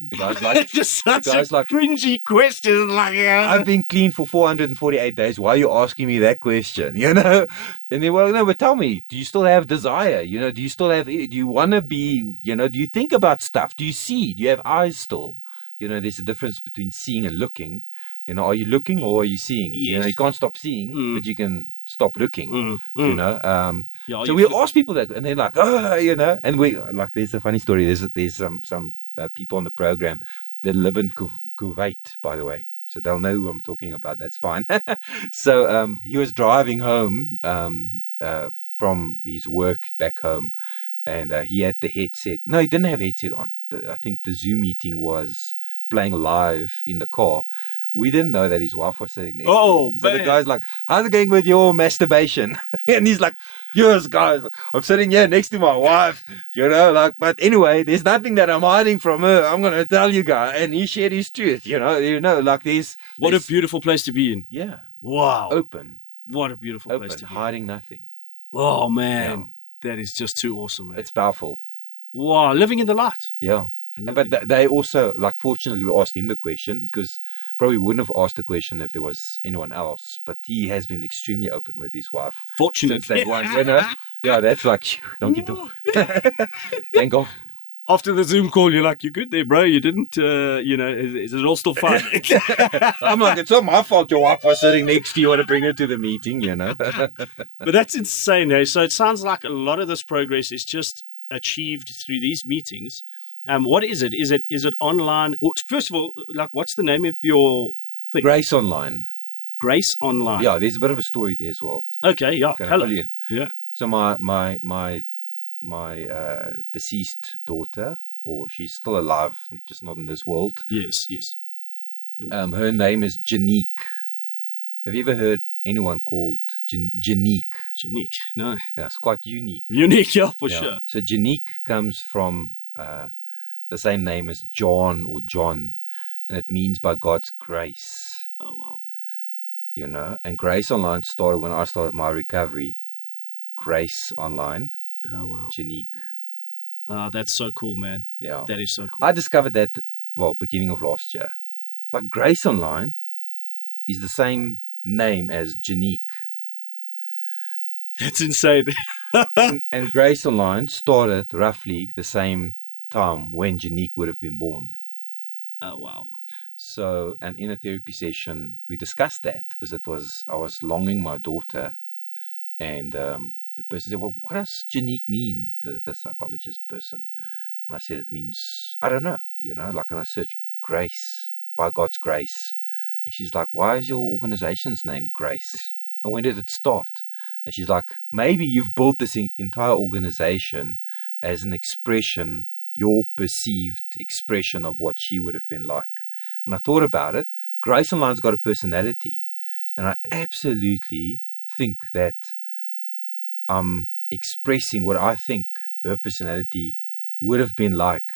The guys like, It's just such a cringy question. Like, I've been clean for 448 days. Why are you asking me that question? You know? And then, well, no, but tell me, do you still have desire? You know, do you want to be, you know, do you think about stuff? Do you see? Do you have eyes still? You know, there's a difference between seeing and looking. You know, are you looking or are you seeing? Yes. You know, you can't stop seeing, but you can stop looking. You know, Yeah, so we ask people that, and they're like, oh, you know, and we like. There's a funny story. There's some people on the program that live in Kuwait, by the way, so they'll know who I'm talking about. That's fine. So he was driving home from his work back home, and he had the headset. No, he didn't have headset on. I think the Zoom meeting was playing live in the car. We didn't know that his wife was sitting there. Oh, so the guy's like, how's it going with your masturbation? And he's like, yes, guys, I'm sitting here next to my wife, you know, like, but anyway, there's nothing that I'm hiding from her. I'm going to tell you guys. And he shared his truth, you know, like this. What a beautiful place to be in. Yeah. Wow. Open. What a beautiful place to be. Hiding nothing. Oh, man. Yeah. That is just too awesome, man. It's powerful. Wow. Living in the light. Yeah. But they also, like, fortunately, we asked him the question, because probably wouldn't have asked the question if there was anyone else. But he has been extremely open with his wife. Fortunate. Since that one, you know? Yeah, that's like, don't get to. Thank God. After the Zoom call, you're like, you good there, bro? You didn't, you know, is it all still fine? I'm like, it's not my fault your wife was sitting next to you. Want to bring her to the meeting, you know? But that's insane, eh? So it sounds like a lot of this progress is just achieved through these meetings. What is it? Is it online? First of all, like, what's the name of your thing? Grace Online. Grace Online. Yeah, there's a bit of a story there as well. Okay, yeah. Can I tell you? Yeah. So my deceased daughter, or she's still alive, just not in this world. Yes, yes. Her name is Janique. Have you ever heard anyone called Janique? Janique, no. Yeah, it's quite unique. Unique, yeah, for sure. So Janique comes from the same name as John or John, and it means by God's grace. Oh, wow. You know, and Grace Online started when I started my recovery. Grace Online. Oh, wow. Janique. That's so cool, man. Yeah. That is so cool. I discovered that, well, beginning of last year. Like, Grace Online is the same name as Janique. That's insane. and Grace Online started roughly the same time when Janique would have been born. Oh, wow. So, and in a therapy session, we discussed that, because I was longing my daughter, and the person said, well, what does Janique mean, the psychologist person? And I said, it means, I don't know, you know, like, and I searched grace, by God's grace. And she's like, why is your organization's name Grace? And when did it start? And she's like, maybe you've built this entire organization as an expression, your perceived expression of what she would have been like. And I thought about it. Grace Online's got a personality. And I absolutely think that I'm expressing what I think her personality would have been like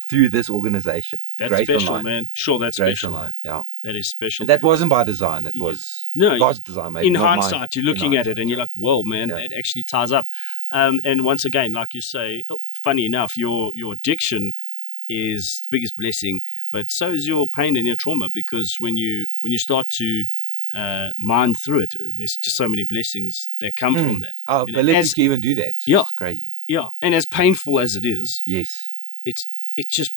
through this organization. That's Grace special, Online. man. Sure, that's Grace special. Online, yeah. That is special. And that wasn't by design. It was God's design. Mate, in not hindsight, mine. you're looking at it and you're like, whoa, man, it actually ties up. And once again, like you say, funny enough, your addiction is the biggest blessing, but so is your pain and your trauma, because when you start to mine through it. There's just so many blessings that come from that. Our ability to even do that. Yeah. It's crazy. Yeah, and as painful as it is, Yes. it just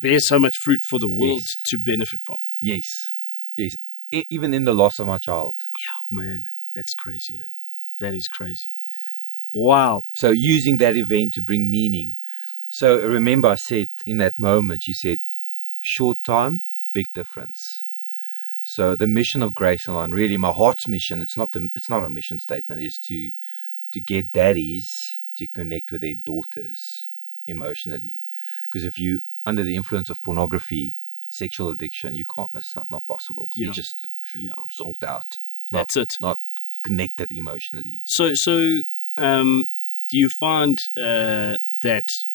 bears so much fruit for the world Yes. to benefit from. Yes. Yes. Even in the loss of my child. Yeah, man, that's crazy. Eh? That is crazy. Wow. So using that event to bring meaning. So remember I said in that moment, you said, short time, big difference. So the mission of Grace Online, really my heart's mission, it's not a mission statement, is to get daddies to connect with their daughters emotionally. Because if you under the influence of pornography, sexual addiction, you can't, it's not possible. You just zonked out. That's it. Not connected emotionally. So do you find that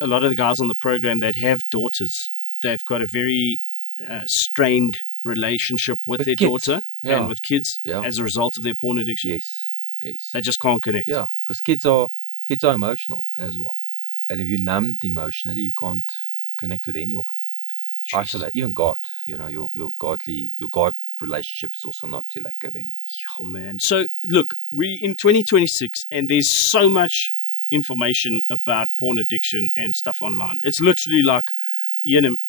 a lot of the guys on the program that have daughters, they've got a very strained relationship with their kids. daughter and with kids Yeah. as a result of their porn addiction? Yes. They just can't connect. Yeah, because kids are emotional as well. And if you're numbed emotionally, you can't connect with anyone. Jeez. Isolate, even God, your God relationship is also not too like giving. Oh man. So look, we in 2026 and there's so much information about porn addiction and stuff online. It's literally like,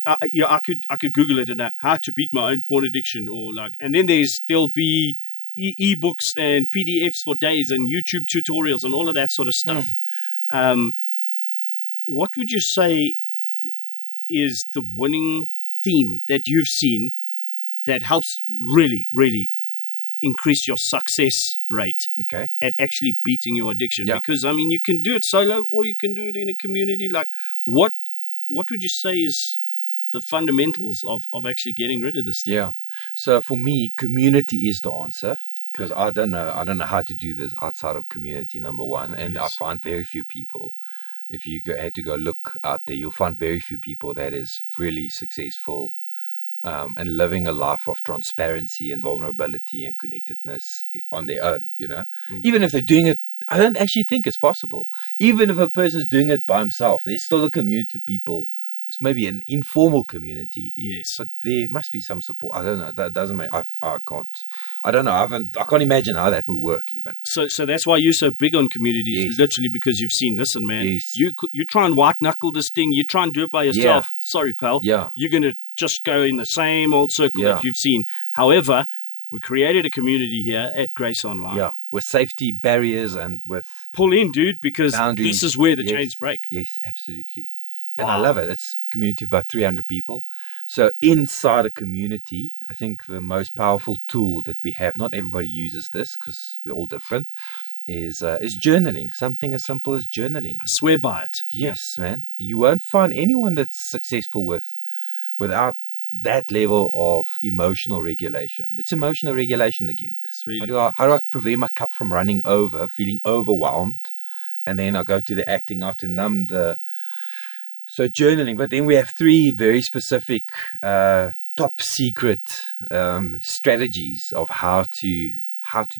I could Google it and how to beat my own porn addiction, or like, and then there'll be e-books and PDFs for days and YouTube tutorials and all of that sort of stuff. What would you say is the winning theme that you've seen that helps really, really increase your success rate at actually beating your addiction? Yeah. Because, I mean, you can do it solo or you can do it in a community. Like, what would you say is the fundamentals of actually getting rid of this thing? Yeah. So for me, community is the answer, because I don't know how to do this outside of community, number one. And I find very few people. If you had to go look out there, you'll find very few people that is really successful and living a life of transparency and vulnerability and connectedness on their own, Even if they're doing it, I don't actually think it's possible. Even if a person's doing it by himself, there's still a community of people. It's maybe an informal community. Yes. But there must be some support. I don't know. That doesn't make, I can't. I don't know. I can't imagine how that would work even. So that's why you're so big on communities, Yes. literally, because you've seen, listen, man, Yes. you try and white knuckle this thing, you try and do it by yourself. Sorry, pal. Yeah. You're going to just go in the same old circle Yeah. that you've seen. However, we created a community here at Grace Online. Yeah. With safety barriers and with Pull in, dude, because boundaries. this is where the Yes. chains break. Yes, absolutely. And I love it. It's a community of about 300 people. So inside a community, I think the most powerful tool that we have, not everybody uses this because we're all different, is journaling. Something as simple as journaling. I swear by it. Yes, man. You won't find anyone that's successful without that level of emotional regulation. It's emotional regulation again. It's really How do I prevent my cup from running over, feeling overwhelmed, and then I go to the acting out to numb the. So journaling, but then we have 3 very specific, top secret strategies of how to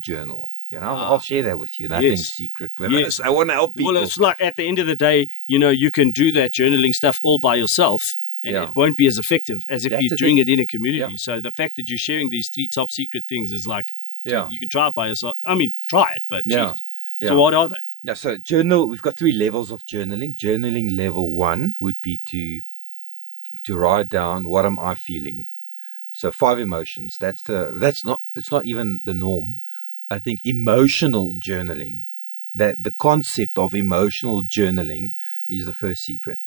journal. I'll share that with you. Nothing's secret with us. I want to help people. Well, it's like at the end of the day, you can do that journaling stuff all by yourself, and it won't be as effective as if you're doing it in a community. Yeah. So the fact that you're sharing these 3 top secret things is like, Yeah. you can try it by yourself. I mean, try it, but Yeah. geez. Yeah. So what are they? Yeah, so journal, we've got 3 levels of journaling. Journaling level 1 would be to write down, what am I feeling? So 5 emotions. It's not even the norm. I think emotional journaling, that the concept of emotional journaling is the first secret.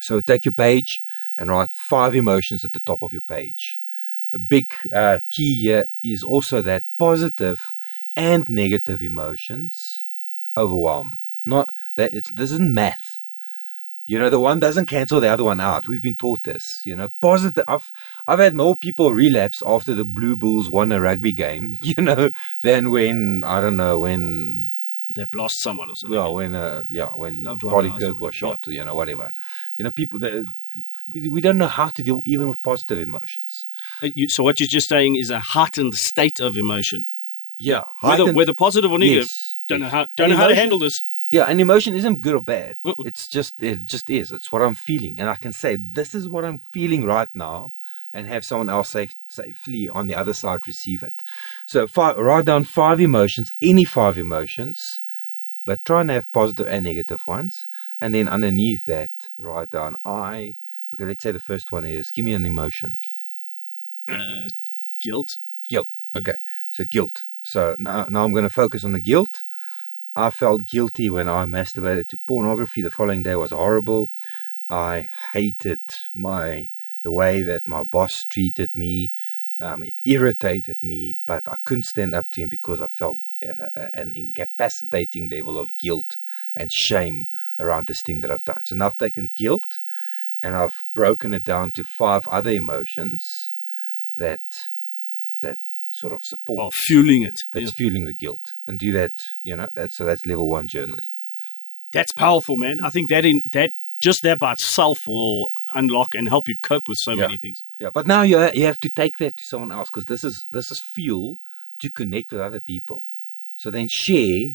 So take your page and write 5 emotions at the top of your page. A big key here is also that positive and negative emotions overwhelm. Not that this isn't math. The one doesn't cancel the other one out. We've been taught this. Positive. I've had more people relapse after the Blue Bulls won a rugby game, than when They've lost someone or something. yeah, when Charlie Kirk was shot, whatever. People that we don't know how to deal even with positive emotions. So what you're just saying is a heightened state of emotion. Yeah, Whether positive or negative. Yes. Don't know how emotion- to handle this. Yeah, and emotion isn't good or bad. It just is. It's what I'm feeling, and I can say this is what I'm feeling right now, and have someone else safely on the other side receive it. So write down 5 emotions, any 5 emotions, but try and have positive and negative ones. And then underneath that, write down okay, let's say the first one is, give me an emotion. Guilt. Guilt. Okay, so guilt. So now I'm going to focus on the guilt. I felt guilty when I masturbated to pornography. The following day was horrible. I hated the way that my boss treated me. It irritated me, but I couldn't stand up to him because I felt an incapacitating level of guilt and shame around this thing that I've done. So now I've taken guilt and I've broken it down to 5 other emotions that sort of support, fueling it. That's fueling the guilt, and do that. That's level 1 journaling. That's powerful, man. I think that just that by itself will unlock and help you cope with so many things. Yeah, but now you have to take that to someone else, because this is fuel to connect with other people. So then share.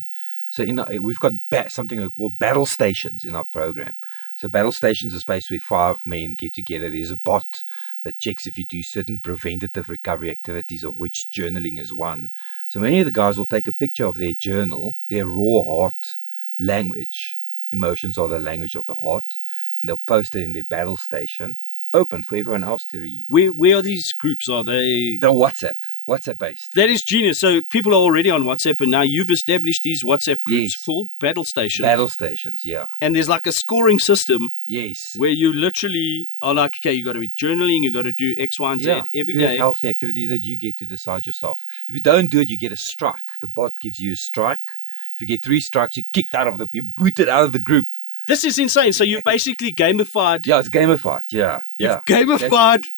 So we've got something called battle stations in our program. So battle stations is a space where 5 men get together. There's a bot that checks if you do certain preventative recovery activities, of which journaling is one. So many of the guys will take a picture of their journal, their raw heart language. Emotions are the language of the heart, and they'll post it in their battle station, open for everyone else to read. Where are these groups? Are they? They're WhatsApp based. That is genius. So people are already on WhatsApp, and now you've established these WhatsApp groups for battle stations. Battle stations, yeah. And there's like a scoring system. Yes. Where you literally are like, okay, you got to be journaling, you got to do X, Y, and Z every day. Healthy activity that you get to decide yourself. If you don't do it, you get a strike. The bot gives you a strike. If you get 3 strikes, you're kicked out of you're booted out of the group. This is insane. So you basically gamified. Yeah, it's gamified. Yeah. You've gamified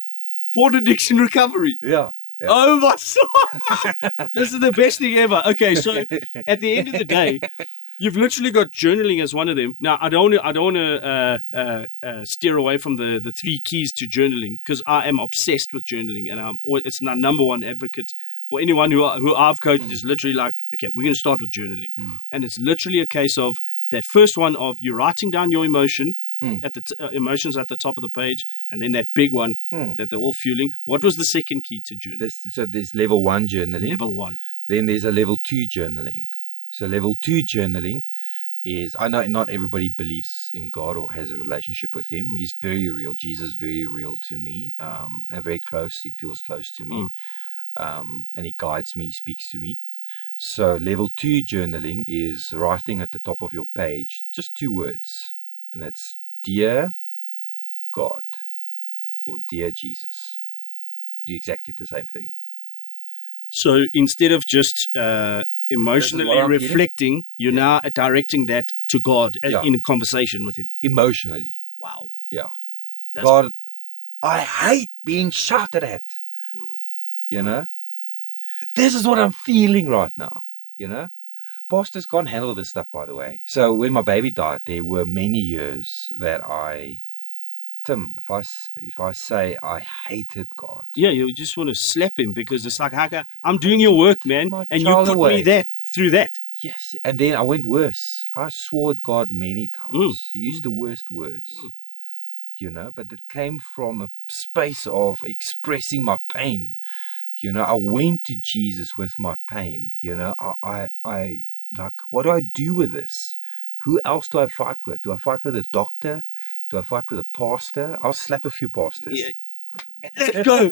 porn addiction recovery. Yeah. Oh my God. This is the best thing ever. Okay, so at the end of the day, you've literally got journaling as one of them. Now, I don't want to steer away from the 3 keys to journaling, because I am obsessed with journaling, and it's my number 1 advocate. For anyone who I've coached is literally like, okay, we're going to start with journaling. And it's literally a case of that first one of you writing down your emotion, at the emotions at the top of the page, and then that big one that they're all fueling. What was the second key to journaling? So there's level 1 journaling. Level 1. Then there's a level 2 journaling. So level 2 journaling is, I know not everybody believes in God or has a relationship with him. He's very real. Jesus is very real to me. And very close. He feels close to me. And he guides me, speaks to me. So level 2 journaling is writing at the top of your page just 2 words, and that's Dear God or Dear Jesus. Do exactly the same thing. So instead of just emotionally reflecting, you're now directing that to God in a conversation with him. Emotionally. Wow. Yeah. God, I hate being shouted at. This is what I'm feeling right now. Pastors can't handle this stuff, by the way. So when my baby died, there were many years that Tim, if I say I hated God. Yeah, you just want to slap him, because it's like, I'm doing your work, man, and you put me through that. Yes, and then I went worse. I swore at God many times. He used the worst words, but it came from a space of expressing my pain. I went to Jesus with my pain. I like, what do I do with this? Who else do I fight with? Do I fight with a doctor? Do I fight with a pastor? I'll slap a few pastors. Yeah. Let's go.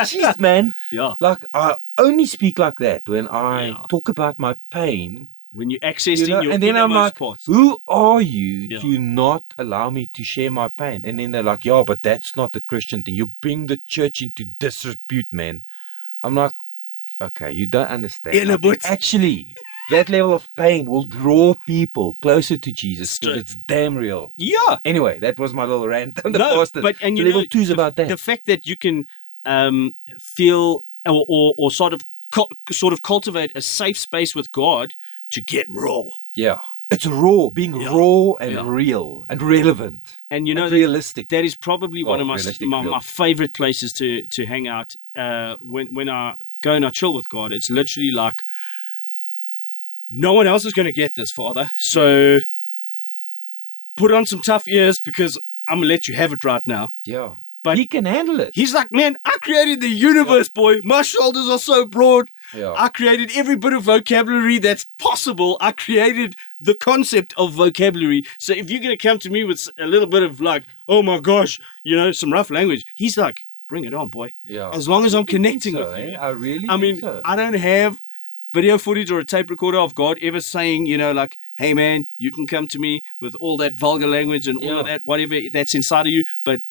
Jeez, man. Yeah. Like, I only speak like that when I talk about my pain. When you're accessing your and then I'm like, parts. Who are you to not allow me to share my pain? And then they're like, yeah, but that's not the Christian thing. You bring the church into disrepute, man. I'm like, okay, you don't understand. Actually, that level of pain will draw people closer to Jesus, because it's damn real. Yeah. Anyway, that was my little rant on the pastor. But and level 2 is about that. The fact that you can feel or sort of cultivate a safe space with God to get raw. Yeah. It's raw, being raw and real and relevant. And realistic. That is probably one of my favorite places to hang out. When I go and I chill with God, it's literally like, no one else is going to get this, Father. So put on some tough ears, because I'm going to let you have it right now. Yeah. But he can handle it. He's like, man, I created the universe, boy. My shoulders are so broad. Yeah. I created every bit of vocabulary that's possible. I created the concept of vocabulary. So if you're going to come to me with a little bit of like, oh my gosh, some rough language, he's like, bring it on, boy. Yeah. As long as I'm connecting with you. I really I mean, think so. I don't have video footage or a tape recorder of God ever saying, like, hey man, you can come to me with all that vulgar language and all of that, whatever that's inside of you. But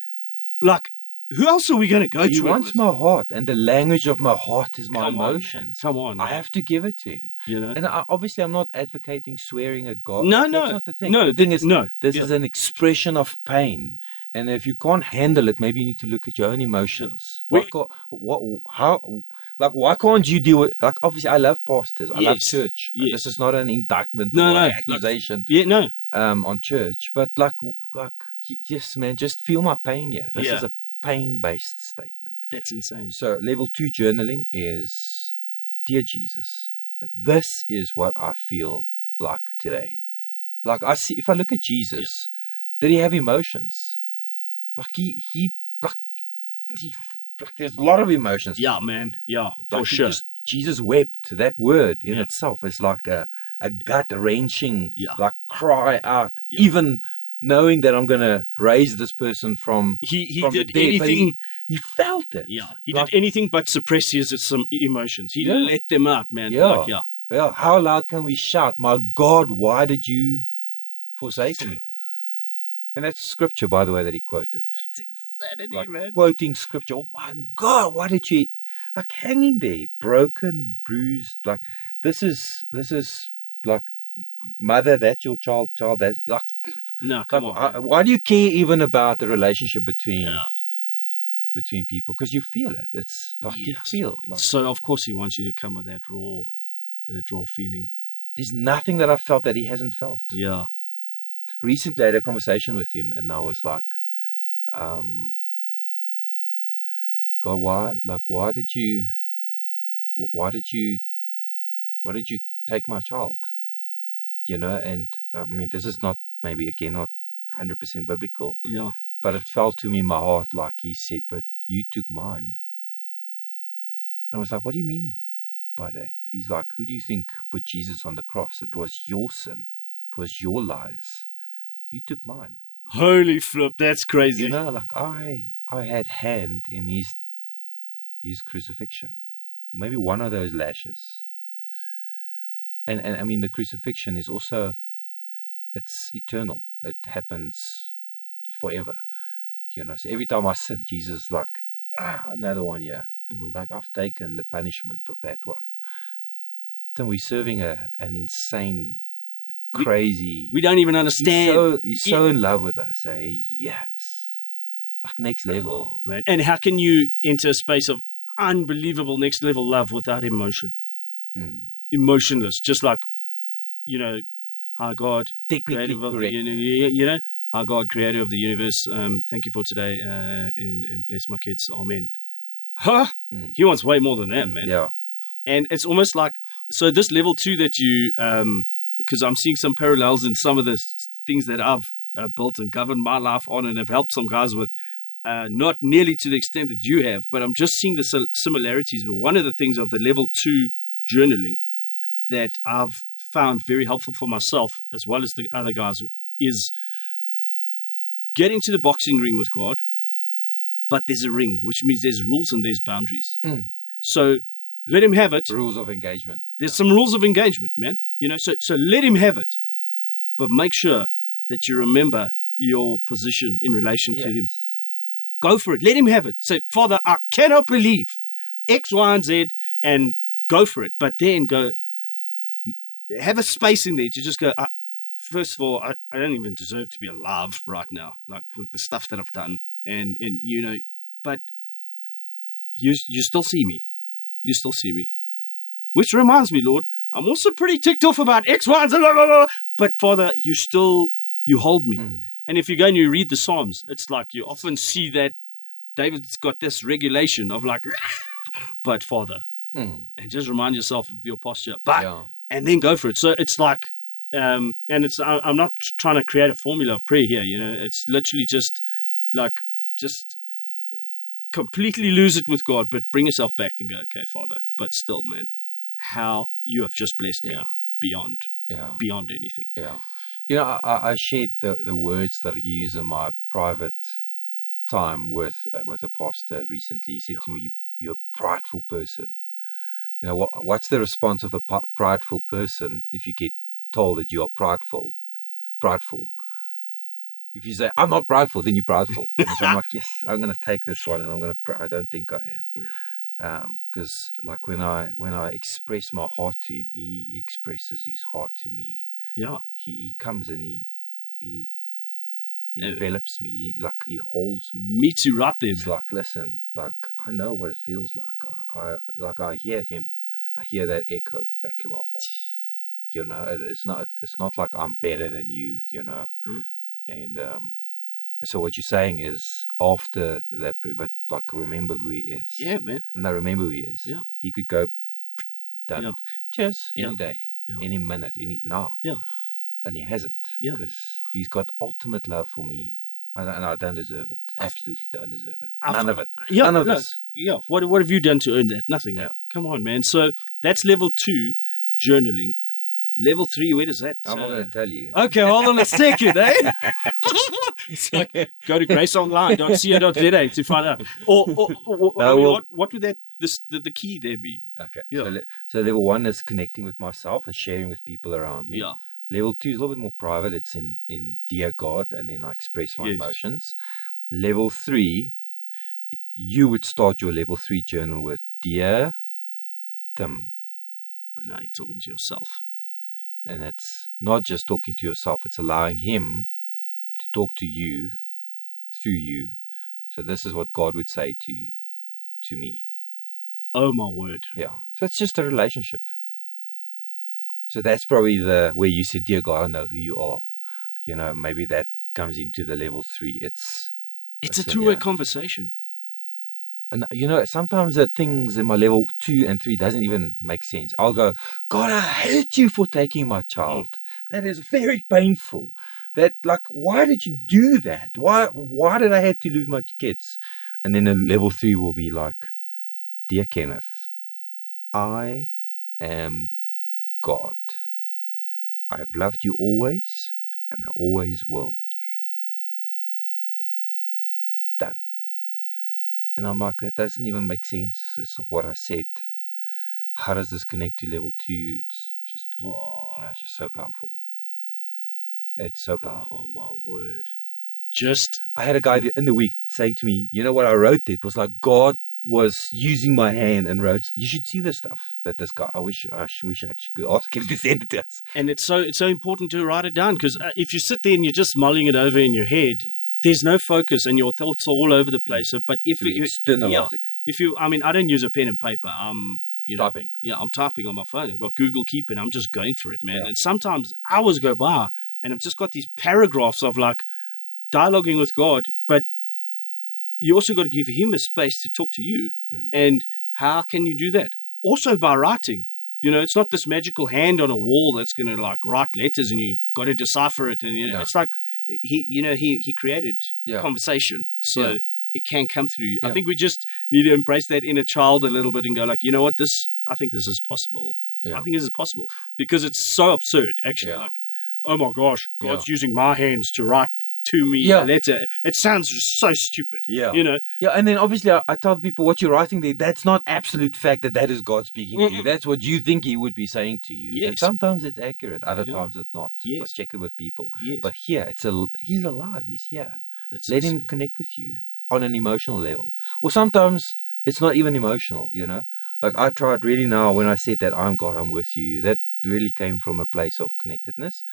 like, who else are we going to go to? He wants my heart, and the language of my heart is my emotions. Come on. I have to give it to him. And obviously I'm not advocating swearing at God. No, That's no. not the thing. No, the thing is, this Yeah. is an expression of pain. And if you can't handle it, maybe you need to look at your own emotions. Why can't you deal with, like, obviously I love pastors, I love church. Yes. This is not an indictment No, or no, an accusation no. on church. But like, yes, man, just feel my pain here. This is a pain-based statement. That's insane. So level 2 journaling is, dear Jesus, this is what I feel like today. Like, if I look at Jesus, did he have emotions? Like there's a lot of emotions. Yeah, man. Yeah, for Like sure. Jesus wept. That word in itself is like a gut-wrenching, like cry out. Even knowing that I'm going to raise this person from He from did the dead, but anything. he felt it. Yeah, he did anything but suppress some emotions. He let them out, man. Yeah. Like, Well, how loud can we shout, my God, why did you forsake me? And that's scripture, by the way, that he quoted. That's insanity, Like, man. quoting scripture. Oh my God, why did you, like, hanging there, broken, bruised, like, this is like, mother, that's your child, that's like, No, come on. why do you care even about the relationship between people? Because you feel it. It's like you feel. Like, So of course he wants you to come with that raw feeling. there's nothing that I felt that he hasn't felt. Yeah. Recently I had a conversation with him, and I was like, God, why did you take my child? And I mean, this is not, maybe again, not 100% biblical. Yeah. But it felt to me in my heart like he said, but you took mine. And I was like, what do you mean by that? He's like, who do you think put Jesus on the cross? It was your sin. It was your lies. You took mine. Holy flip, that's crazy. Like I had hand in his crucifixion. Maybe one of those lashes. And I mean, the crucifixion is also, it's eternal. It happens forever. So every time I sin, Jesus is like, another one here. Like, I've taken the punishment of that one. Then we're serving an insane, crazy. We don't even understand. He's so in love with us. Yes. Like, next level. Oh, man. And how can you enter a space of unbelievable next level love without emotion? Emotionless, just like, our God, Technically creator of correct. Our God, creator of the universe, thank you for today, and bless my kids, amen. He wants way more than that, man. Yeah. And it's almost like, so this level 2 that you, because I'm seeing some parallels in some of the things that I've built and governed my life on, and have helped some guys with, not nearly to the extent that you have, but I'm just seeing the similarities. But one of the things of the level 2 journaling that I've found very helpful for myself, as well as the other guys, is getting to the boxing ring with God, but there's a ring, which means there's rules and there's boundaries. So let him have it. Rules of engagement. There's some rules of engagement, man. So let him have it, but make sure that you remember your position in relation to him. Go for it. Let him have it. Say, Father, I cannot believe X, Y, and Z, and go for it. But then go, have a space in there to just go, first of all, I don't even deserve to be alive right now, like with the stuff that I've done. And but you still see me. You still see me. Which reminds me, Lord, I'm also pretty ticked off about X, Y, and Z, blah, blah, blah. But Father, you hold me. And if you go and you read the Psalms, it's like you often see that David's got this regulation of like, but Father, and just remind yourself of your posture, and then go for it. So it's like, and I'm not trying to create a formula of prayer here, it's literally just like, just completely lose it with God, but bring yourself back and go, okay, Father, but still, man, how you have just blessed me beyond anything. Yeah. You know, I shared the words that I use in my private time with a pastor recently. He said to me, "You're a prideful person." You know, what's the response of a prideful person if you get told that you are prideful? If you say, "I'm not prideful," then you're prideful. And so I'm like, yes, I'm going to take this one, and I don't think I am. Because like when I express my heart to him, he expresses his heart to me. Yeah. He comes and he envelops me. He holds me. Meets you right there. He's like, listen, like I know what it feels like. I hear him. I hear that echo back in my heart. You know, it's not like I'm better than you. You know, and so what you're saying is after that, but like remember who he is. Yeah, man. And I remember who he is. Yeah. He could go done. Yeah. Cheers. Any day. Yeah. Any minute, now. Yeah. And he hasn't. Yeah. Because he's got ultimate love for me. And I don't deserve it. Absolutely don't deserve it. None of it. Yeah, None of this. Yeah. What have you done to earn that? Nothing. Yeah. Come on, man. So that's level 2, journaling. Level 3, where does that? I'm not going to tell you. Okay, hold on a second, eh? It's like, go to graceonline.co.za to find out. What would the key there be? Okay. Yeah. So level 1 is connecting with myself and sharing with people around me. Yeah. Level 2 is a little bit more private. It's in Dear God, and then I express my emotions. Level 3, you would start your level 3 journal with Dear Tim. And now you're talking to yourself. And it's not just talking to yourself, it's allowing him to talk to you through you. So this is what God would say to me. Oh my word. Yeah. So it's just a relationship. So that's probably where you said, Dear God, I know who you are. You know, maybe that comes into the level 3. It's a two-way conversation. And you know, sometimes the things in my level 2 and 3 doesn't even make sense. I'll go, God, I hate you for taking my child. That is very painful. That, like, why did you do that? Why did I have to lose my kids? And then the level 3 will be like, Dear Kenneth, I am God. I have loved you always, and I always will. Done. And I'm like, that doesn't even make sense. It's what I said. How does this connect to level 2? It's just, it's just so powerful. It's so powerful. Oh my word. I had a guy in the week saying to me, you know what I wrote? It was like God was using my hand and wrote, you should see this stuff that this guy, I wish I actually could ask him to send it to us. And it's so important to write it down, because if you sit there and you're just mulling it over in your head, there's no focus and your thoughts are all over the place. But if you externalize it. I don't use a pen and paper. Typing. Yeah, I'm typing on my phone. I've got Google Keep and I'm just going for it, man. Yeah. And sometimes hours go by and I've just got these paragraphs of like dialoguing with God, but you also got to give him a space to talk to you. And how can you do that? Also by writing. You know, it's not this magical hand on a wall that's going to like write letters and you got to decipher it. And it's like he created conversation, so it can come through. I think we just need to embrace that inner child a little bit and go like, you know what, I think this is possible. I think this is possible, because it's so absurd actually. Like, oh my gosh, God's using my hands to write to me a letter. It sounds just so stupid. You know. And then obviously I tell people what you're writing there, that's not absolute fact that is God speaking to you. That's what you think he would be saying to you. Yes. And sometimes it's accurate, other times it's not. Yes. Let's check it with people. Yes. But here he's alive, he's here. Let him connect with you on an emotional level. Or sometimes it's not even emotional, you know. Like I tried really now when I said that I'm God, I'm with you, that really came from a place of connectedness.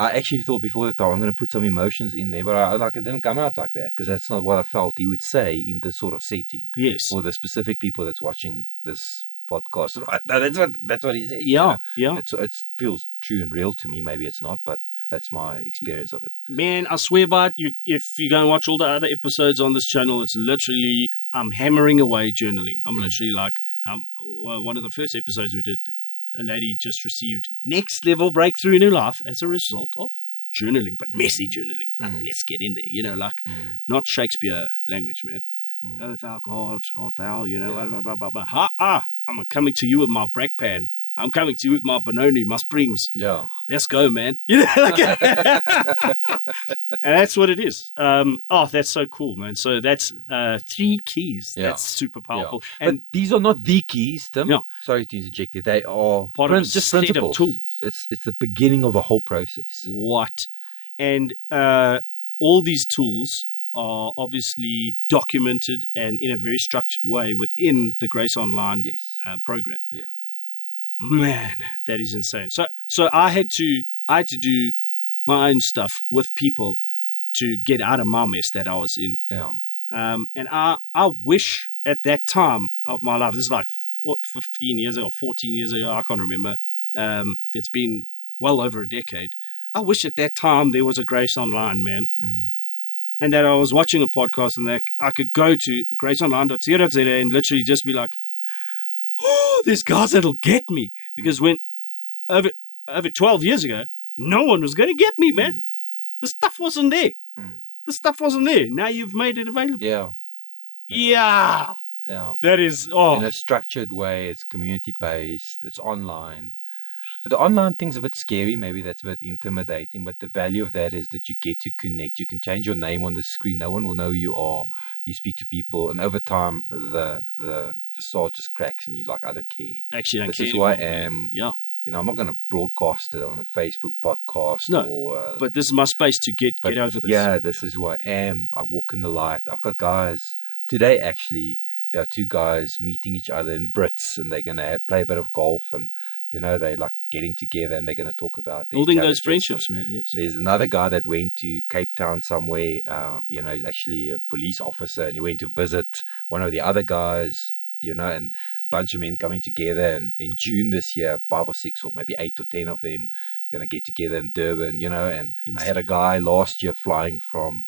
I actually thought before the time I'm going to put some emotions in there, but it didn't come out like that, because that's not what I felt he would say in this sort of setting. Yes. For the specific people that's watching this podcast. Right? No, that's what he said. Yeah. It feels true and real to me. Maybe it's not, but that's my experience of it. Man, I swear by it, if you go and watch all the other episodes on this channel, it's literally I'm hammering away journaling. I'm literally like one of the first episodes we did, a lady just received next level breakthrough in her life as a result of journaling, but messy journaling. Like, let's get in there, not Shakespeare language, man. Oh, thou God, art thou, you know, blah, blah, blah, blah. I'm coming to you with my brake pan. I'm coming to you with my Benoni, my springs. Yeah. Let's go, man. You know, like, and that's what it is. That's so cool, man. So that's 3 keys. Yeah. That's super powerful. Yeah. And but these are not the keys, Tim. Yeah. Sorry to interject you. They are part of just set of principles. tools. It's the beginning of a whole process. What? And all these tools are obviously documented and in a very structured way within the Grace Online program. Yeah. Man, that is insane. So I had to do my own stuff with people to get out of my mess that I was in. Yeah. And I wish at that time of my life, this is like 15 years ago or 14 years ago, I can't remember. It's been well over a decade. I wish at that time there was a Grace Online, man. And that I was watching a podcast and that I could go to graceonline.co.za and literally just be like, oh, there's guys that'll get me. Because when over 12 years ago, no one was going to get me, man. The stuff wasn't there. The stuff wasn't there. Now you've made it available. Yeah. That is, in a structured way. It's community-based. It's online. The online thing's a bit scary. Maybe that's a bit intimidating. But the value of that is that you get to connect. You can change your name on the screen. No one will know who you are. You speak to people. And over time, the facade just cracks. And you're like, I don't care. Actually, I don't care. This is who I am. Yeah. You know, I'm not going to broadcast it on a Facebook podcast. No, but this is my space to get over this. Yeah, this is who I am. I walk in the light. I've got guys. Today, actually, there are 2 guys meeting each other in Brits, and they're going to play a bit of golf. And, you know, they're like getting together, and they're going to talk about building those friendships, man. Yes. There's another guy that went to Cape Town somewhere. You know, he's actually a police officer, and he went to visit one of the other guys, you know, and bunch of men coming together, and in June this year 5 or 6 or maybe 8 or 10 of them gonna get together in Durban, you know. And I had a guy last year flying from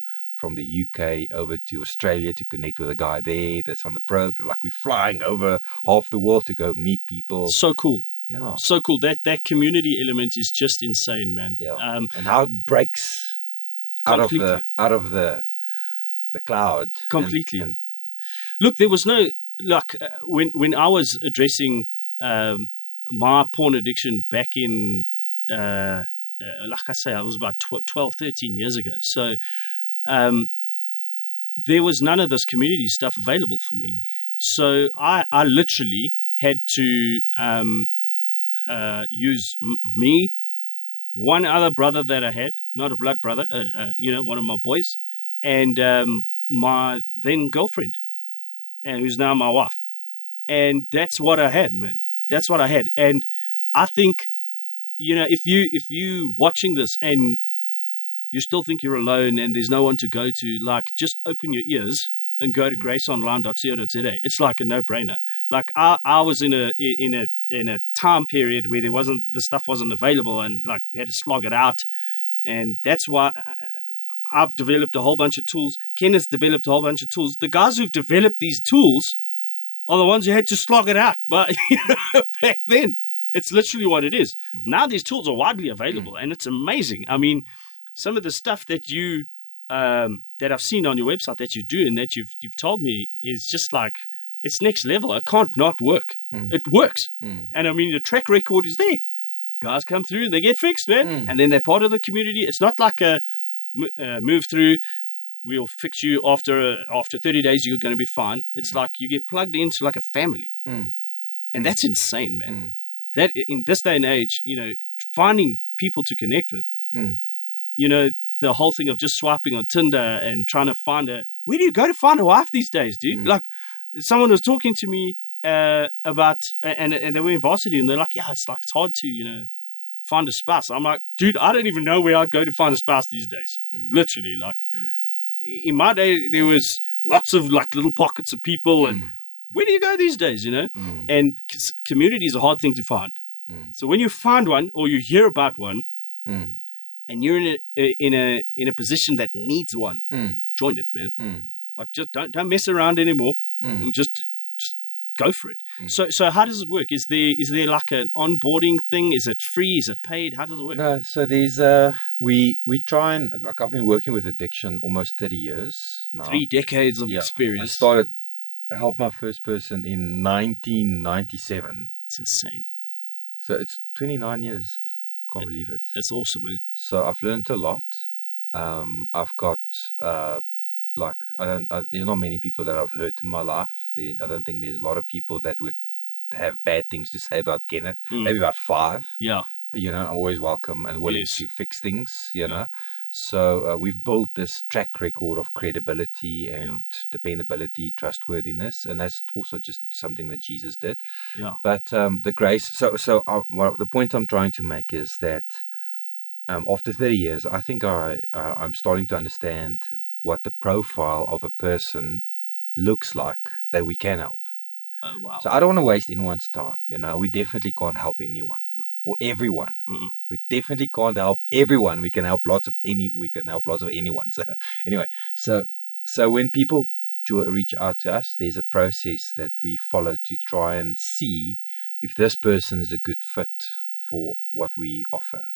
the UK over to Australia to connect with a guy there that's on the program. Like, we're flying over half the world to go meet people. So cool. Yeah, so cool. That community element is just insane, man. Yeah. And how it breaks out of the cloud completely. And look, there was no like when I was addressing my porn addiction back in like I say, I was about 12, 13 years ago. So there was none of this community stuff available for me. So I literally had to use me, one other brother that I had, not a blood brother, you know, one of my boys, and my then girlfriend, and who's now my wife. And that's what I had, man. That's what I had. And I think, you know, if you watching this and you still think you're alone and there's no one to go to, like, just open your ears and go to graceonline.co.za. It's like a no-brainer. Like I was in a time period where the stuff wasn't available, and like we had to slog it out. And that's why I've developed a whole bunch of tools. Kenneth's developed a whole bunch of tools. The guys who've developed these tools are the ones who had to slog it out. But you know, back then, it's literally what it is. Now these tools are widely available, and it's amazing. I mean, some of the stuff that you that I've seen on your website that you do and that you've told me is just like, it's next level. It can't not work. It works. And I mean, the track record is there. Guys come through, they get fixed, man, and then they're part of the community. It's not like a move through, we'll fix you after 30 days, you're going to be fine. It's like you get plugged into like a family. And that's insane, man. That in this day and age, you know, finding people to connect with, you know, the whole thing of just swiping on Tinder and trying to find where do you go to find a wife these days, dude? Like, someone was talking to me about, and they were in varsity, and they're like, yeah, it's hard to, you know, find a spouse. I'm like, dude, I don't even know where I'd go to find a spouse these days. Literally, like, in my day, there was lots of like little pockets of people, and where do you go these days, you know? And community is a hard thing to find. So when you find one or you hear about one, and you're in a position that needs one, join it, man. Like, just don't mess around anymore, and just go for it. So how does it work? Is there like an onboarding thing? Is it free? Is it paid? How does it work? No, so there's we try and, like, I've been working with addiction almost 30 years now. 3 decades of I experience. started, I helped my first person in 1997. It's insane. So it's 29 years. Can't believe it. That's awesome, man. So I've learned a lot. I've got there's not many people that I've hurt in my life. I don't think there's a lot of people that would have bad things to say about Kenneth. Maybe about 5. Yeah. You know, I'm always welcome and willing Yes. to fix things, you know. So we've built this track record of credibility and dependability, trustworthiness, and that's also just something that Jesus did. Yeah. But the grace, the point I'm trying to make is that after 30 years, I think I'm starting to understand what the profile of a person looks like that we can help. Oh, wow. So I don't want to waste anyone's time. You know, we definitely can't help anyone or everyone. We definitely can't help everyone. We can help lots of anyone. So anyway, so when people reach out to us, there's a process that we follow to try and see if this person is a good fit for what we offer.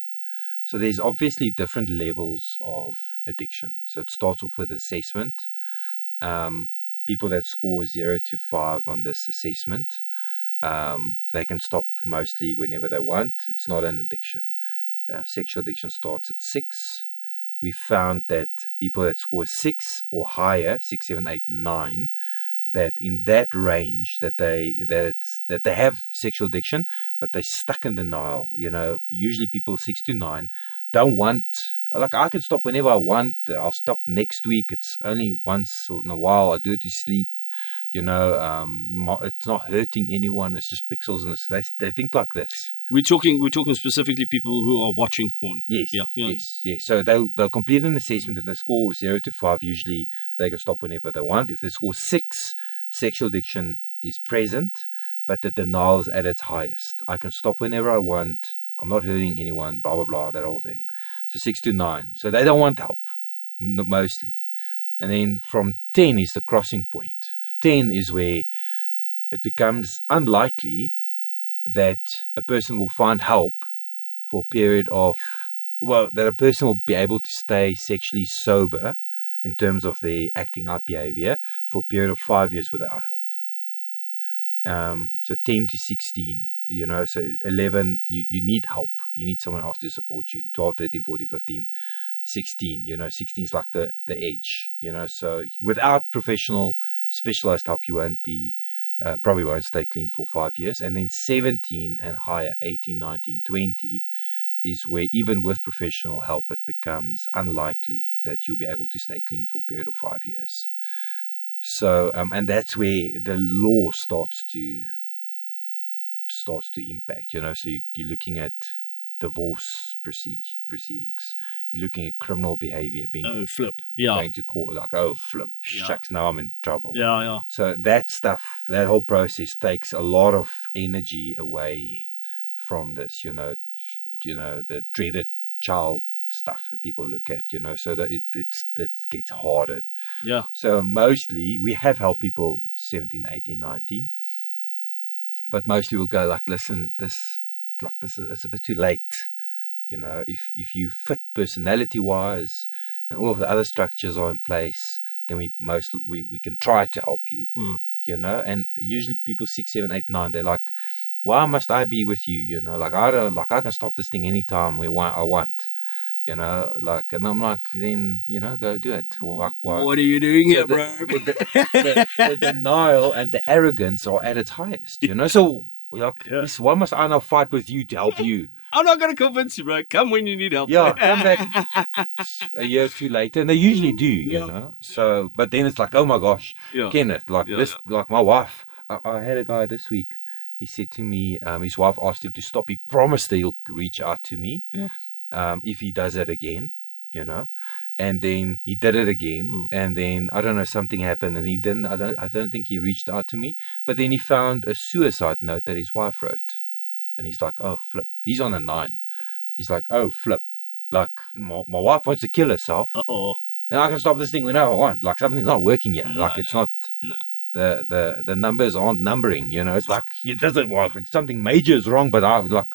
So there's obviously different levels of addiction. So it starts off with assessment. People that score 0 to 5 on this assessment, they can stop mostly whenever they want. It's not an addiction. Sexual addiction starts at 6. We found that people that score 6 or higher, 6, 7, 8, 9, that in that range that they have sexual addiction, but they're stuck in denial. You know, usually people 6 to 9 don't want, like, I can stop whenever I want. I'll stop next week. It's only once in a while. I do it to sleep. You know, it's not hurting anyone. It's just pixels, and they think like this. We're talking specifically people who are watching porn. Yes. Yeah. Yes. So they'll complete an assessment. If they score 0 to 5, usually they can stop whenever they want. If they score 6, sexual addiction is present, but the denial is at its highest. I can stop whenever I want. I'm not hurting anyone. Blah blah blah. That whole thing. So 6 to 9. So they don't want help, mostly. And then from 10 is the crossing point. 10 is where it becomes unlikely that a person will find help for a period of, that a person will be able to stay sexually sober in terms of their acting out behavior for a period of 5 years without help. So 10 to 16, you know, so 11, you need help. You need someone else to support you. 12, 13, 14, 15, 16, you know, 16 is like the edge, you know, so without professional specialized help, you won't be, probably won't stay clean for 5 years. And then 17 and higher, 18, 19, 20 is where even with professional help, it becomes unlikely that you'll be able to stay clean for a period of 5 years. So, and that's where the law starts to impact, you know, so you're looking at divorce proceedings. You're looking at criminal behavior being going to court, like, shucks, now I'm in trouble. Yeah. So that stuff, that whole process takes a lot of energy away from this, you know, the dreaded child stuff that people look at, you know, so that it gets harder. Yeah. So mostly we have helped people 17, 18, 19, but mostly we'll go like, listen, this is, it's a bit too late. You know, if you fit personality wise and all of the other structures are in place, then we can try to help you. You know, and usually people 6, 7, 8, 9, they're like, why must I be with you? You know, like, I can stop this thing anytime I want. You know, like, and I'm like, then, you know, go do it. Or like, what are you doing here, bro? The denial and the arrogance are at its highest, you know. So, like, why must I now fight with you to help you? I'm not going to convince you, bro. Come when you need help. Yeah, come back a year or two later. And they usually do, you know. So, but then it's like, oh my gosh, Kenneth, like like my wife. I had a guy this week. He said to me, his wife asked him to stop. He promised that he'll reach out to me. If he does it again, you know, and then he did it again, and then I don't know, something happened, and he didn't. I don't think he reached out to me. But then he found a suicide note that his wife wrote, and he's like, oh flip, he's on a 9. He's like, oh flip, like my wife wants to kill herself. And I can stop this thing whenever I want. Like, something's not working here. Like, it's not. the numbers aren't numbering. You know, it's like it doesn't work. Something major is wrong, but I like.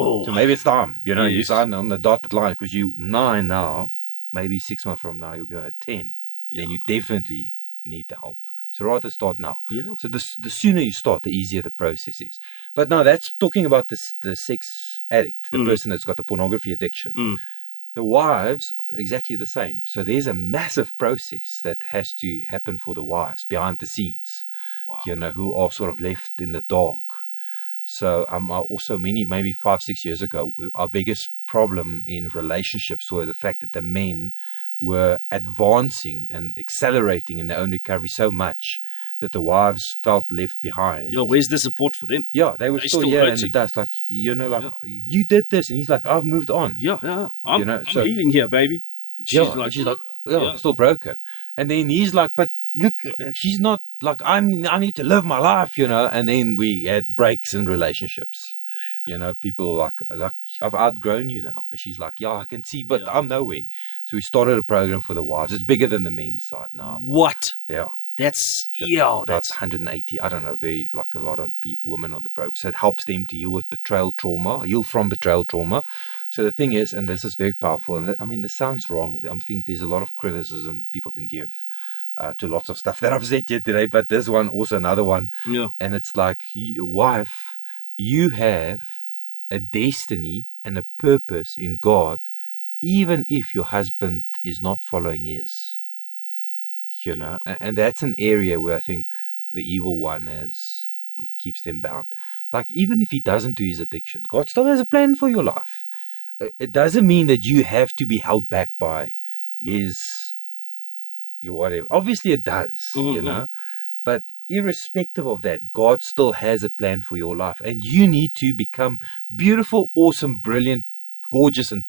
Oh, So maybe it's time. You know, you yes. sign on the dotted line because you 9 now. Maybe 6 months from now you'll be on a 10. Then you definitely need the help. So rather start now. Yeah. So the sooner you start, the easier the process is. But no, that's talking about the sex addict, the person that's got the pornography addiction. The wives, exactly the same. So there's a massive process that has to happen for the wives behind the scenes, you know, who are sort of left in the dark. So also maybe 5-6 years ago, our biggest problem in relationships were the fact that the men were advancing and accelerating in their own recovery so much that the wives felt left behind. Yeah, where's the support for them? Yeah, they were still here in the dust. Like, you know, like, you did this. And he's like, I've moved on. Yeah. I'm, you know, I'm healing here, baby. And she's like, still broken. And then he's like, but look, she's not like, I need to live my life, you know. And then we had breaks in relationships. You know, people like I've outgrown you now. And she's like, yeah, I can see, but I'm nowhere. So we started a program for the wives. It's bigger than the men's side now. What? Yeah. That's 180. I don't know, very like a lot of women on the program. So it helps them to heal with betrayal trauma, heal from betrayal trauma. So the thing is, and this is very powerful. And I mean, this sounds wrong. I think there's a lot of criticism people can give to lots of stuff that I've said here today. But this one, also another one. Yeah. And it's like, wife, you have a destiny and a purpose in God, even if your husband is not following his. You know, and that's an area where I think the evil one keeps them bound. Like, even if he doesn't do his addiction, God still has a plan for your life. It doesn't mean that you have to be held back by your whatever. Obviously it does, you know, but irrespective of that, God still has a plan for your life, and you need to become beautiful, awesome, brilliant, gorgeous, and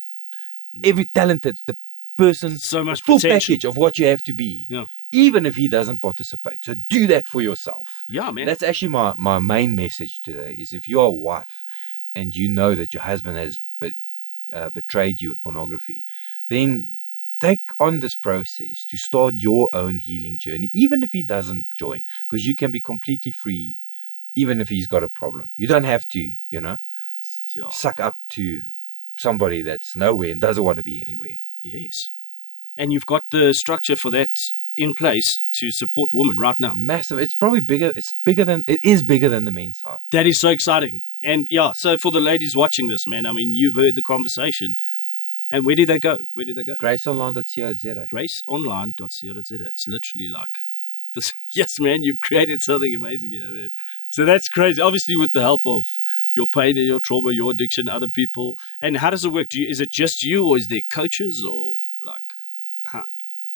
every talented, the person, so much full potential. package of what you have to be. Yeah. Even if he doesn't participate. So do that for yourself. Yeah, man. That's actually my main message today, is if you're a wife and you know that your husband has betrayed you with pornography, then take on this process to start your own healing journey, even if he doesn't join, because you can be completely free, even if he's got a problem. You don't have to, you know, suck up to somebody that's nowhere and doesn't want to be anywhere. Yes. And you've got the structure for that in place to support women right now. Massive. It's probably bigger. It is bigger than the men's side. That is so exciting. And yeah, so for the ladies watching this, man, I mean, you've heard the conversation. And where did they go? Graceonline.co.za. Graceonline.co.za. It's literally like this. Yes, man, you've created something amazing here, man. So that's crazy. Obviously, with the help of your pain and your trauma, your addiction, other people. And how does it work? Is it just you, or is there coaches, or like?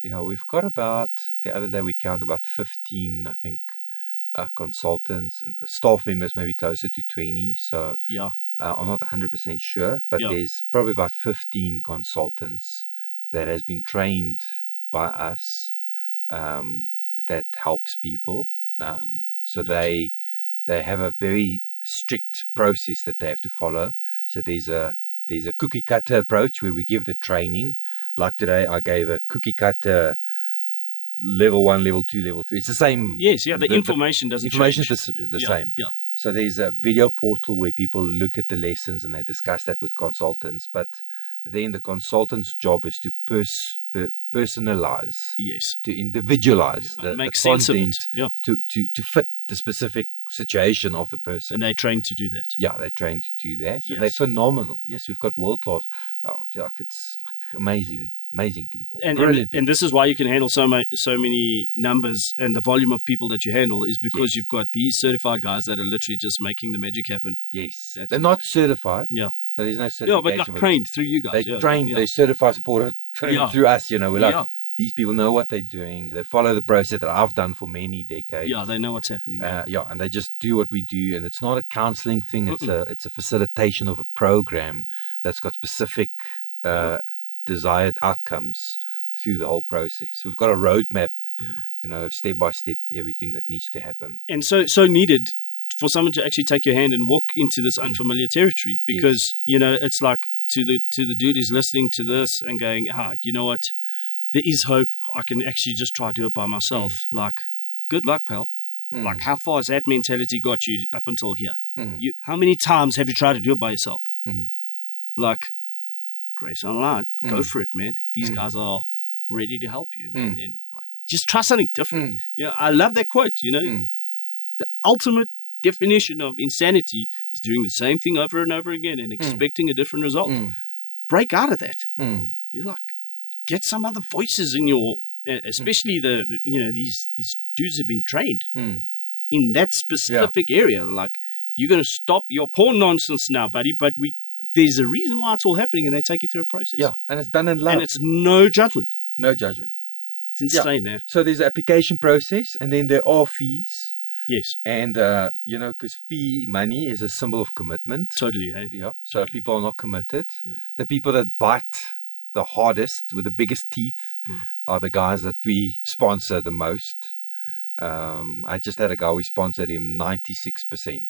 You know, we've got about, the other day we counted about 15, I think, consultants, and the staff members maybe closer to 20. So yeah, I'm not 100% sure, but there's probably about 15 consultants that has been trained by us that helps people. So they have a very strict process that they have to follow. So there's a cookie cutter approach where we give the training. Like today, I gave a cookie cutter level 1, level 2, level 3. It's the same. Yes, yeah. The information doesn't change. Information is the same. Yeah. So there's a video portal where people look at the lessons and they discuss that with consultants. But then the consultant's job is to personalize. Yes. To individualize the content to fit the specific situation of the person. And they're trained to do that. Yeah, they're trained to do that. Yes. And they're phenomenal. Yes, we've got world class. It's like amazing people. And this is why you can handle so many numbers, and the volume of people that you handle is because you've got these certified guys that are literally just making the magic happen. Yes, they're not certified. Yeah. There's no certification. Yeah, but like trained through you guys. They're trained, they're certified, supported through us, you know. We're like, these people know what they're doing. They follow the process that I've done for many decades. Yeah, they know what's happening. And they just do what we do. And it's not a counseling thing. It's a facilitation of a program that's got specific desired outcomes through the whole process. We've got a roadmap, you know, step by step, everything that needs to happen. And so needed for someone to actually take your hand and walk into this unfamiliar territory, because you know, it's like to the dude who's listening to this and going, you know what, there is hope. I can actually just try to do it by myself. Like, good luck, pal. Like, how far has that mentality got you up until here? Mm. How many times have you tried to do it by yourself? Mm. Like, Grace Online, go for it, man. These guys are ready to help you, man. And like, just try something different. You know, I love that quote. You know, the ultimate definition of insanity is doing the same thing over and over again and expecting a different result. Break out of that. You like, get some other voices in your, especially the you know, these dudes have been trained in that specific area. Like, you're gonna stop your porn nonsense now, buddy. But there's a reason why it's all happening, and they take you through a process. Yeah, and it's done in love. And it's no judgment. No judgment. It's insane, man. So there's an application process, and then there are fees. Yes. And you know, because money is a symbol of commitment. Totally. Hey. Yeah. So people are not committed. The people that bite the hardest with the biggest teeth are the guys that we sponsor the most. I just had a guy, we sponsored him 96%.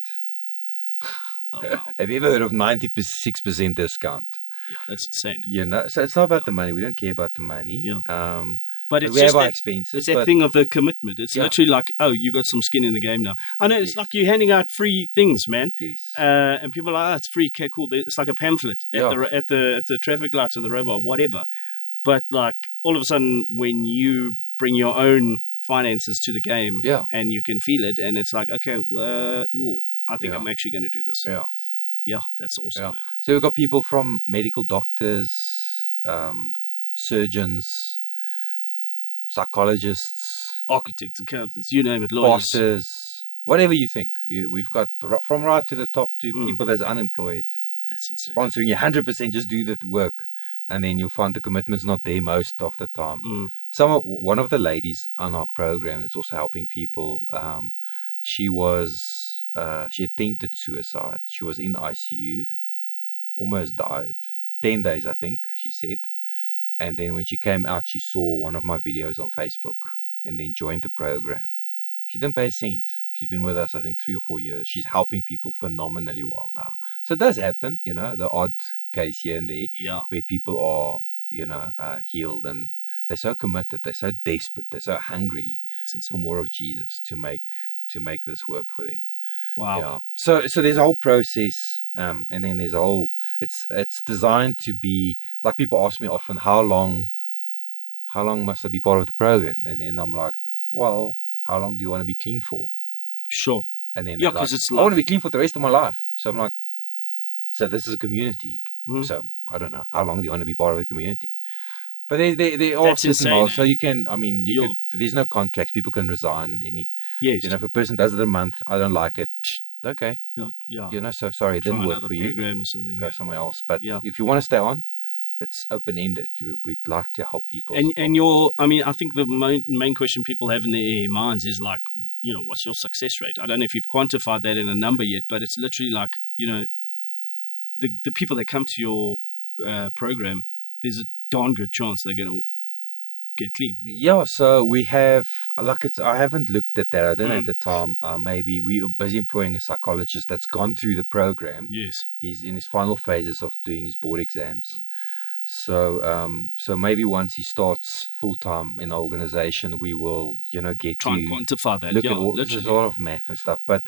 Oh, wow. Have you ever heard of 96% discount? Yeah, that's insane. You know, so it's not about the money. We don't care about the money. Yeah. But it's we just have our that, expenses. it's that thing of the commitment. It's literally like, oh, you got some skin in the game now. I know it's like you're handing out free things, man. Yes. And people are like, oh, it's free. Okay, cool. It's like a pamphlet at the traffic lights or the robot, whatever. But like, all of a sudden, when you bring your own finances to the game, and you can feel it, and it's like, okay, I think I'm actually going to do this. Yeah, that's awesome. Man. So we've got people from medical doctors, surgeons, psychologists, architects, accountants, you name it, lawyers, pastors, whatever you think. We've got from right to the top to people that's unemployed. That's insane. Sponsoring you 100%, just do the work, and then you'll find the commitment's not there most of the time. One of the ladies on our program that's also helping people, she attempted suicide. She was in ICU, almost died. 10 days, I think, she said. And then when she came out, she saw one of my videos on Facebook and then joined the program. She didn't pay a cent. She's been with us, I think, 3 or 4 years. She's helping people phenomenally well now. So it does happen, you know, the odd case here and there where people are, you know, healed, and they're so committed, they're so desperate, they're so hungry for more of Jesus to make this work for them. Wow. Yeah. So there's a whole process, and then there's a whole. It's designed to be like, people ask me often, how long must I be part of the program? And then I'm like, well, how long do you want to be clean for? Sure. And then because it's I want to be clean for the rest of my life. So I'm like, so this is a community. So I don't know, how long do you want to be part of the community? But they are certain, so you can, I mean, there's no contracts. People can resign you know, if a person does it a month, I don't like it, okay. You know, so sorry, it didn't work for you. Program or something, go somewhere else. But if you want to stay on, it's open-ended. We'd like to help people. And I mean, I think the main question people have in their minds is like, you know, what's your success rate? I don't know if you've quantified that in a number yet, but it's literally like, you know, the people that come to your program, there's a darn good chance they're going to get clean. Yeah, so we have, like, I haven't looked at that. I don't have the time. Maybe we are busy employing a psychologist that's gone through the program. Yes. He's in his final phases of doing his board exams. So maybe once he starts full-time in the organization, we will, you know, try and quantify that. Look at all, there's a lot of math and stuff. But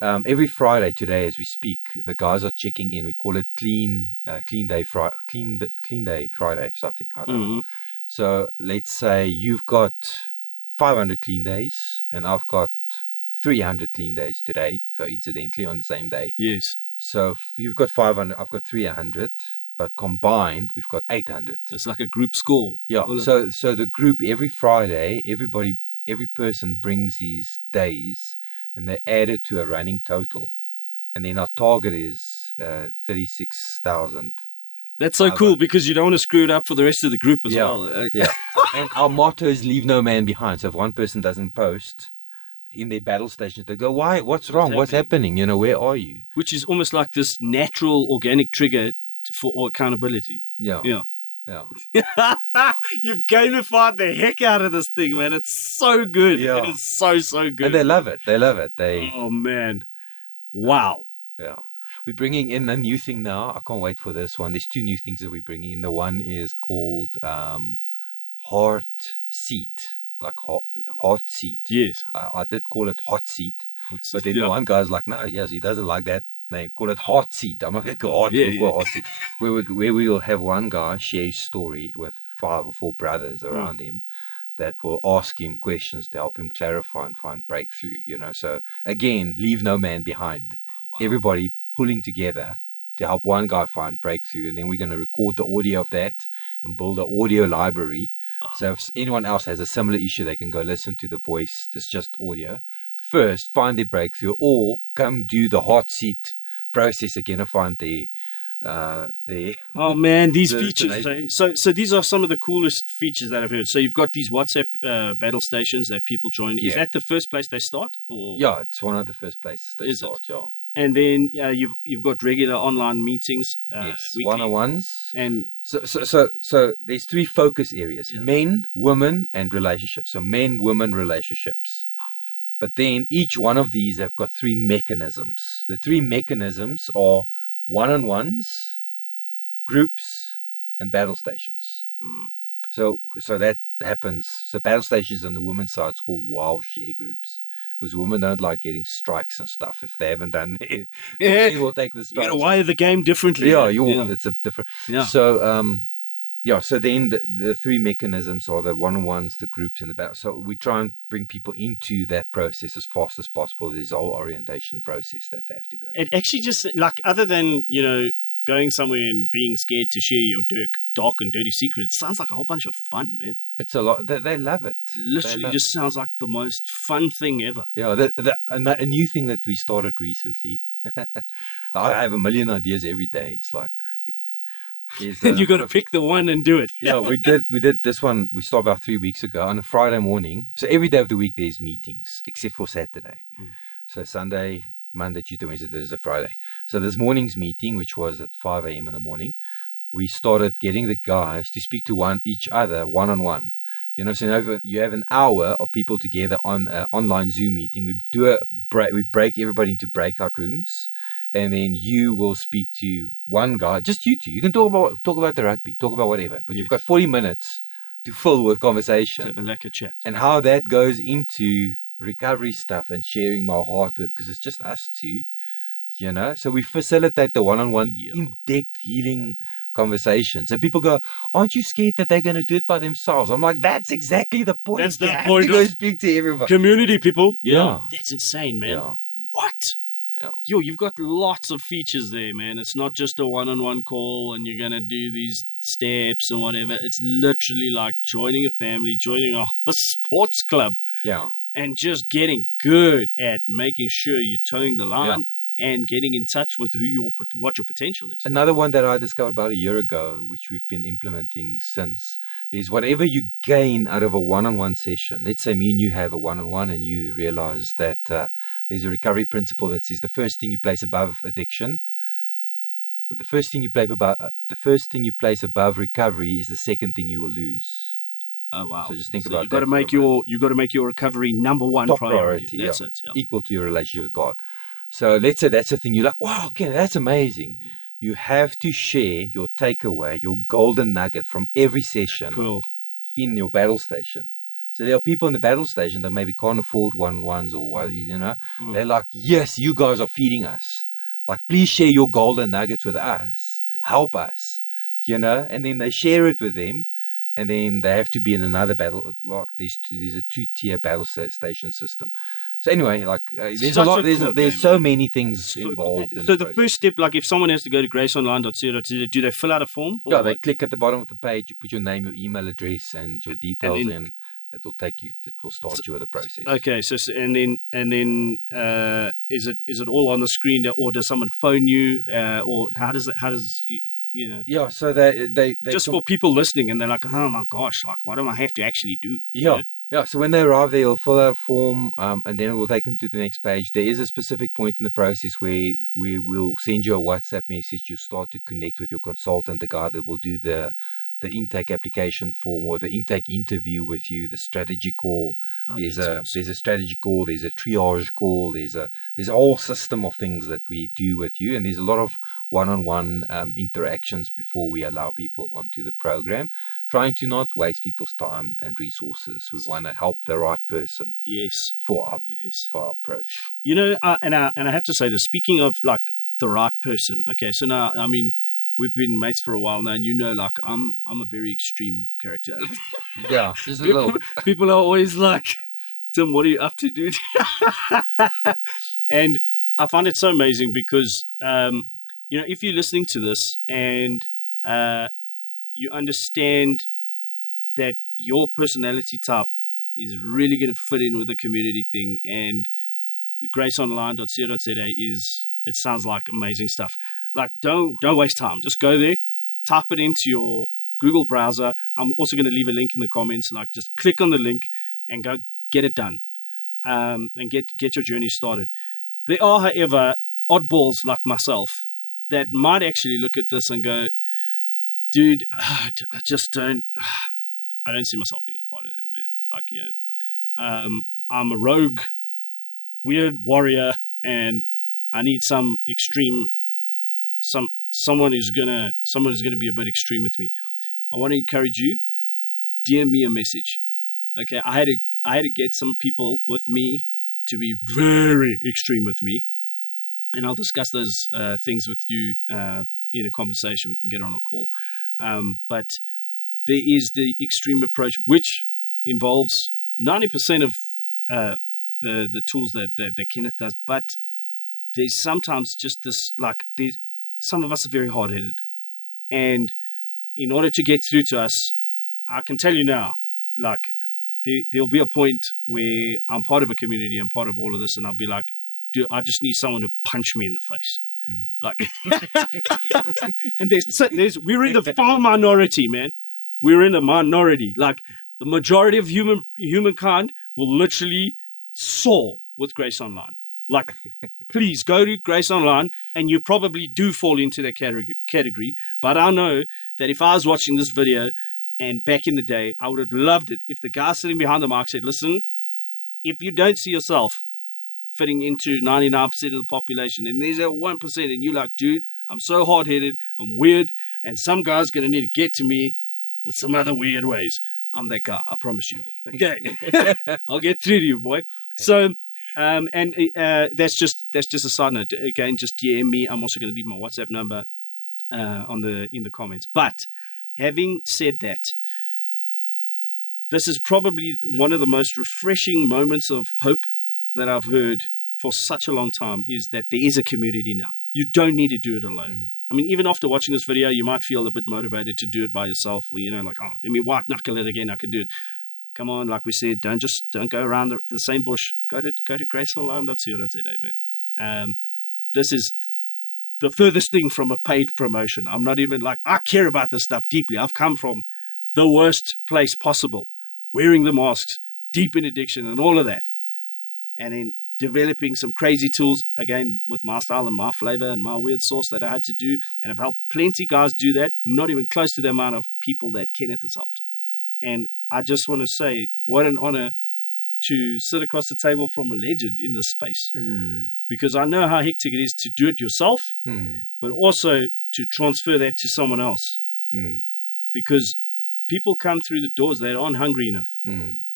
every Friday today, as we speak, the guys are checking in. We call it clean day Friday, something. I don't know. So let's say you've got 500 clean days, and I've got 300 clean days today, coincidentally on the same day. Yes. So if you've got 500, I've got 300, but combined we've got 800. It's like a group score. Yeah. So the group, every Friday, every person brings these days, and they add it to a running total, and then our target is 36,000. That's so cool, because you don't want to screw it up for the rest of the group as well. Okay. Yeah. And our motto is leave no man behind. So if one person doesn't post in their battle stations, they go, why? What's wrong? What's happening? You know, where are you? Which is almost like this natural, organic trigger for accountability. Yeah. You've gamified the heck out of this thing, man. It's so good. It is so good. And they love it. Oh man, wow. Yeah. We're bringing in a new thing now. I can't wait for this one. There's 2 new things that we're bringing in. The one is called heart seat. like hot seat. Yes. I did call it hot seat, but then the one guy's like, no, yes, he doesn't like that name. Call it hot seat. I'm not going to go hot. Hot seat. Where we will have one guy share his story with 5 or 4 brothers around him that will ask him questions to help him clarify and find breakthrough. So again, leave no man behind. Wow. Everybody pulling together to help one guy find breakthrough, and then we're going to record the audio of that and build an audio library. So if anyone else has a similar issue, they can go listen to the voice. It's just audio. First, find their breakthrough, or come do the hot seat process again and find the oh man, these features. So these are some of the coolest features that I've heard. So you've got these WhatsApp battle stations that people join. Is that the first place they start? Or? Yeah, it's one of the first places they start. Yeah. And then you've got regular online meetings, yes, one-on-ones, and so there's 3 focus areas: men, women, and relationships. So men, women, relationships. But then each one of these have got 3 mechanisms. The 3 mechanisms are one-on-ones, groups, and battle stations. So that happens. So battle stations on the women's side is called WoW share groups, because women don't like getting strikes and stuff if they haven't done it. They will take the strikes. You gotta wire the game differently. It's a different. Yeah. So so then the 3 mechanisms are the one-on-ones, the groups, and the battle. So we try and bring people into that process as fast as possible. There's a whole orientation process that they have to go. It actually just, like, other than, going somewhere and being scared to share your dark and dirty secrets, sounds like a whole bunch of fun, man. It's a lot. They love it. Literally just sounds like the most fun thing ever. Yeah, a new thing that we started recently. I have a million ideas every day. It's like... you got to pick the one and do it. Yeah, we did this one. We started about 3 weeks ago on a Friday morning. So every day of the week there's meetings, except for Saturday. So Sunday, Monday, Tuesday, Wednesday, Thursday, Friday. So this morning's meeting, which was at 5 a.m. in the morning, we started getting the guys to speak to each other one-on-one. So you have an hour of people together on an online Zoom meeting. We break everybody into breakout rooms. And then you will speak to one guy, just you two. You can talk about the rugby, talk about whatever. But you've got 40 minutes to fill with conversation. Like a chat. And how that goes into recovery stuff and sharing my heart with, because it's just us two, So we facilitate the one-on-one, in-depth healing conversations. And people go, aren't you scared that they're going to do it by themselves? I'm like, that's exactly the point. That's the point. You have to go speak to everybody. Community, people. Yeah. That's insane, man. Yeah. What? Yeah. You've got lots of features there, man. It's not just a one-on-one call and you're going to do these steps and whatever. It's literally like joining a family, joining a sports club. Yeah. And just getting good at making sure you're towing the line and getting in touch with what your potential is. Another one that I discovered about a year ago, which we've been implementing since, is whatever you gain out of a one-on-one session. Let's say me and you have a one-on-one and you realize that there's a recovery principle that says the first thing you place above addiction, the first thing you place above recovery is the second thing you will lose. Oh wow! So just think about you've got to make your recovery number one priority. That's it. Yeah. Equal to your relationship with God. So let's say that's the thing. You're like, wow, okay, that's amazing. You have to share your takeaway, your golden nugget from every session in your battle station. So there are people in the battle station that maybe can't afford one-on-ones or what, They're like, yes, you guys are feeding us. Like, please share your golden nuggets with us. Help us, And then they share it with them. And then they have to be in another battle. Like there's a 2-tier battle station system. So anyway, there's a lot. There's so many things involved. So the first step, like if someone has to go to graceonline.co.za, do they fill out a form? Yeah, they click at the bottom of the page. You put your name, your email address, and your details in. It will take you. It will start you with the process. Okay. So and then is it all on the screen, or does someone phone you, or how does Yeah, so they just for people listening, and they're like, oh my gosh, like what do I have to actually do? Yeah. So when they arrive, they'll fill out a form, and then it will take them to the next page. There is a specific point in the process where we will send you a WhatsApp message. You start to connect with your consultant, the guy that will do the the intake application form or the intake interview with you, the strategy call. There's a strategy call, there's a triage call, there's a whole system of things that we do with you, and there's a lot of one-on-one interactions before we allow people onto the program, trying to not waste people's time and resources. We want to help the right person. Yes. For our approach. You know, and I have to say this, speaking of like the right person. Okay, so now, I mean, we've been mates for a while now, and you know, like I'm a very extreme character. Yeah, just a little. People are always like, Tim, what are you up to, dude? And I find it so amazing because, you know, if you're listening to this and you understand that your personality type is really going to fit in with the community thing, and graceonline.co.za it sounds like amazing stuff. Like, don't waste time. Just go there, type it into your Google browser. I'm also going to leave a link in the comments. Like, just click on the link and go get it done, and get your journey started. There are, however, oddballs like myself that might actually look at this and go, dude, I just don't. I don't see myself being a part of that, man. Like, you know, I'm a rogue, weird warrior, and I need some extreme, someone who's gonna be a bit extreme with me. I want to encourage you. DM me a message. Okay, I had to get some people with me to be very extreme with me, and I'll discuss those things with you in a conversation. We can get on a call, but there is the extreme approach, which involves 90% of the tools that Kenneth does, but there's sometimes just this, like, some of us are very hard-headed, and in order to get through to us, I can tell you now, like, there'll be a point where I'm part of a community, I'm part of all of this, and I'll be like, dude, I just need someone to punch me in the face. Like, and we're in the far minority, man. We're in the minority. Like, the majority of humankind will literally soar with Grace Online. Like, please go to Grace Online, and you probably do fall into that category. But I know that if I was watching this video, and back in the day, I would have loved it if the guy sitting behind the mic said, listen, if you don't see yourself fitting into 99% of the population, and there's that 1%, and you're like, dude, I'm so hard-headed, I'm weird, and some guy's going to need to get to me with some other weird ways. I'm that guy, I promise you. Okay. I'll get through to you, boy. So, that's just a side note. Again, just DM me. I'm also going to leave my WhatsApp number in the comments. But having said that, this is probably one of the most refreshing moments of hope that I've heard for such a long time, is that there is a community now. You don't need to do it alone. I mean, even after watching this video, you might feel a bit motivated to do it by yourself, or, you know, like, oh, let me white knuckle it again, I can do it. Come on, like we said, don't go around the same bush. Go to graceonline.co.za, man. This is the furthest thing from a paid promotion. I'm not even like, I care about this stuff deeply. I've come from the worst place possible, wearing the masks, deep in addiction and all of that. And then developing some crazy tools, again, with my style and my flavor and my weird sauce that I had to do. And I've helped plenty guys do that, not even close to the amount of people that Kenneth has helped. And I just want to say, what an honor to sit across the table from a legend in this space. Because I know how hectic it is to do it yourself, but also to transfer that to someone else. Because people come through the doors, they aren't hungry enough.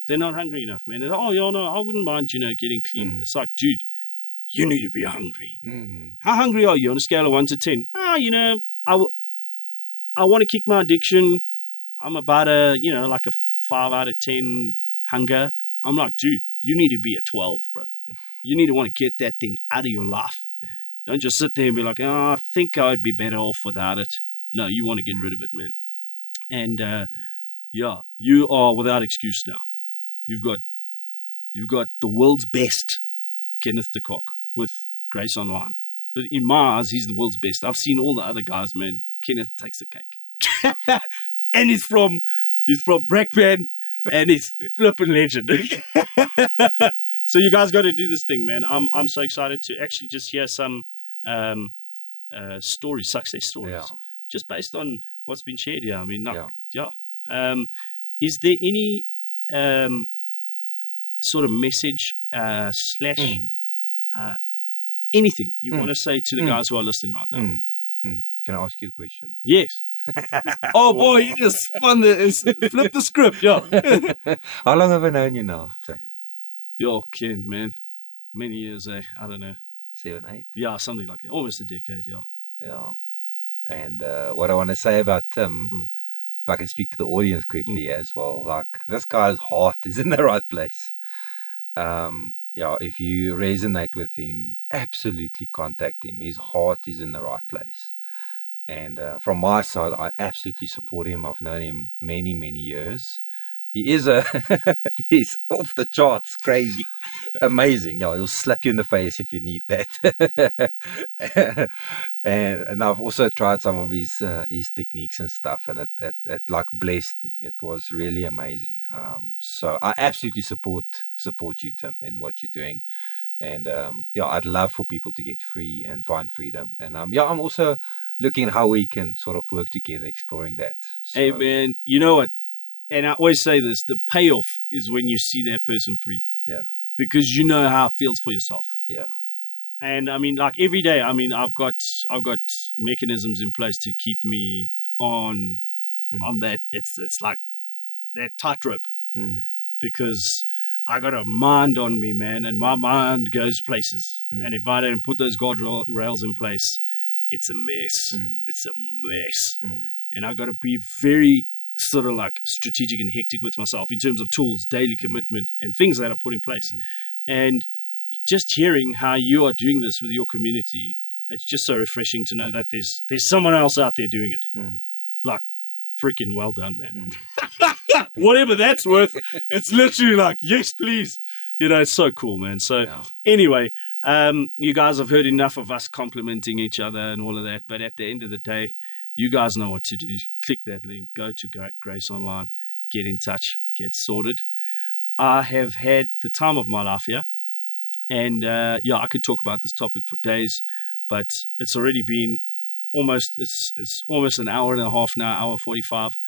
They're not hungry enough, man. Oh, yeah, no, I wouldn't mind, you know, getting clean. It's like, dude, you need to be hungry. How hungry are you on a scale of 1 to 10? You know, I want to kick my addiction. I'm about like a 5 out of 10 hunger. I'm like, dude, you need to be a 12, bro. You need to want to get that thing out of your life. Don't just sit there and be like, oh, I think I'd be better off without it. No, you want to get rid of it, man. And yeah, you are without excuse now. You've got the world's best Kenneth de Kock with Grace Online. In my eyes, he's the world's best. I've seen all the other guys, man. Kenneth takes the cake. And he's from Brakpan, and he's flipping legend. So you guys got to do this thing, man. I'm so excited to actually just hear some success stories. just based on what's been shared here. I mean, is there any sort of message slash anything you want to say to the guys who are listening right now? Can I ask you a question? Yes. Oh boy, you just flip the script, yo. How long have I known you now, Tim? Yo, Ken, man. Many years, I don't know. 7, 8? Yeah, something like that. Almost a decade, yeah. Yeah. And what I want to say about Tim, if I can speak to the audience quickly as well, like, this guy's heart is in the right place. If you resonate with him, absolutely contact him. His heart is in the right place. And from my side, I absolutely support him. I've known him many, many years. He is he's off the charts, crazy, amazing. Yeah, he'll slap you in the face if you need that. and I've also tried some of his techniques and stuff, and it like blessed me. It was really amazing. So I absolutely support you, Tim, in what you're doing. And I'd love for people to get free and find freedom. And I'm also looking at how we can sort of work together, exploring that. So, hey man, you know what? And I always say this: the payoff is when you see that person free. Yeah. Because you know how it feels for yourself. Yeah. And I mean, like every day, I mean, I've got mechanisms in place to keep me on that. It's like that tightrope. Because I got a mind on me, man, and my mind goes places. And if I don't put those guardrails in place, it's a mess. It's a mess. And I got to be very sort of like strategic and hectic with myself in terms of tools, daily commitment, and things that I put in place. And just hearing how you are doing this with your community, it's just so refreshing to know that there's someone else out there doing it. Like, freaking well done, man. Whatever that's worth, it's literally like, yes, please. You know, it's so cool, man. So anyway, you guys have heard enough of us complimenting each other and all of that, but at the end of the day, you guys know what to do. Click that link, go to Grace Online, get in touch, get sorted. I have had the time of my life here, and I could talk about this topic for days, but it's already been almost an hour and a half now, hour 45,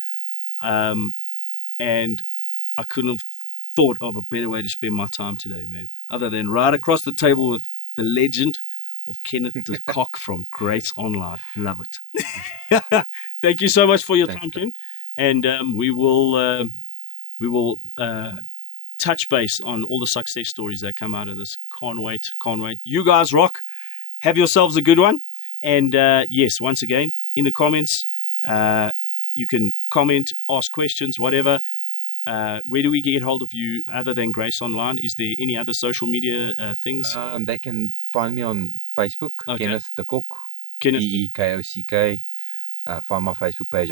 and I couldn't have thought of a better way to spend my time today, man, other than right across the table with the legend of Kennith de Kock from Grace Online. Love it. Thank you so much for your time, Ken. And we will touch base on all the success stories that come out of this. Can't wait. You guys rock. Have yourselves a good one. And yes, once again, in the comments, you can comment, ask questions, whatever. Where do we get hold of you other than Grace Online? Is there any other social media things? They can find me on Facebook, Kennith de Kock, Kenneth Dekock. Find my Facebook page.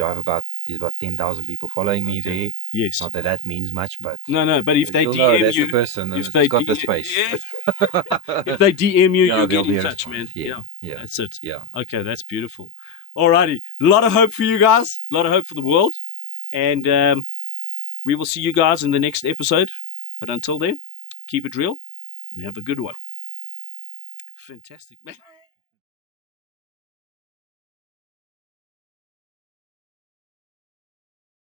There's about 10,000 people following me there. Yes. Not that means much, but no. But if they DM you, that's the person, if they got the space. If they DM you, you'll get in touch, man. Yeah. That's it. Yeah. Okay, that's beautiful. Alrighty, a lot of hope for you guys. A lot of hope for the world, and we will see you guys in the next episode. But until then, keep it real and have a good one. Fantastic, man.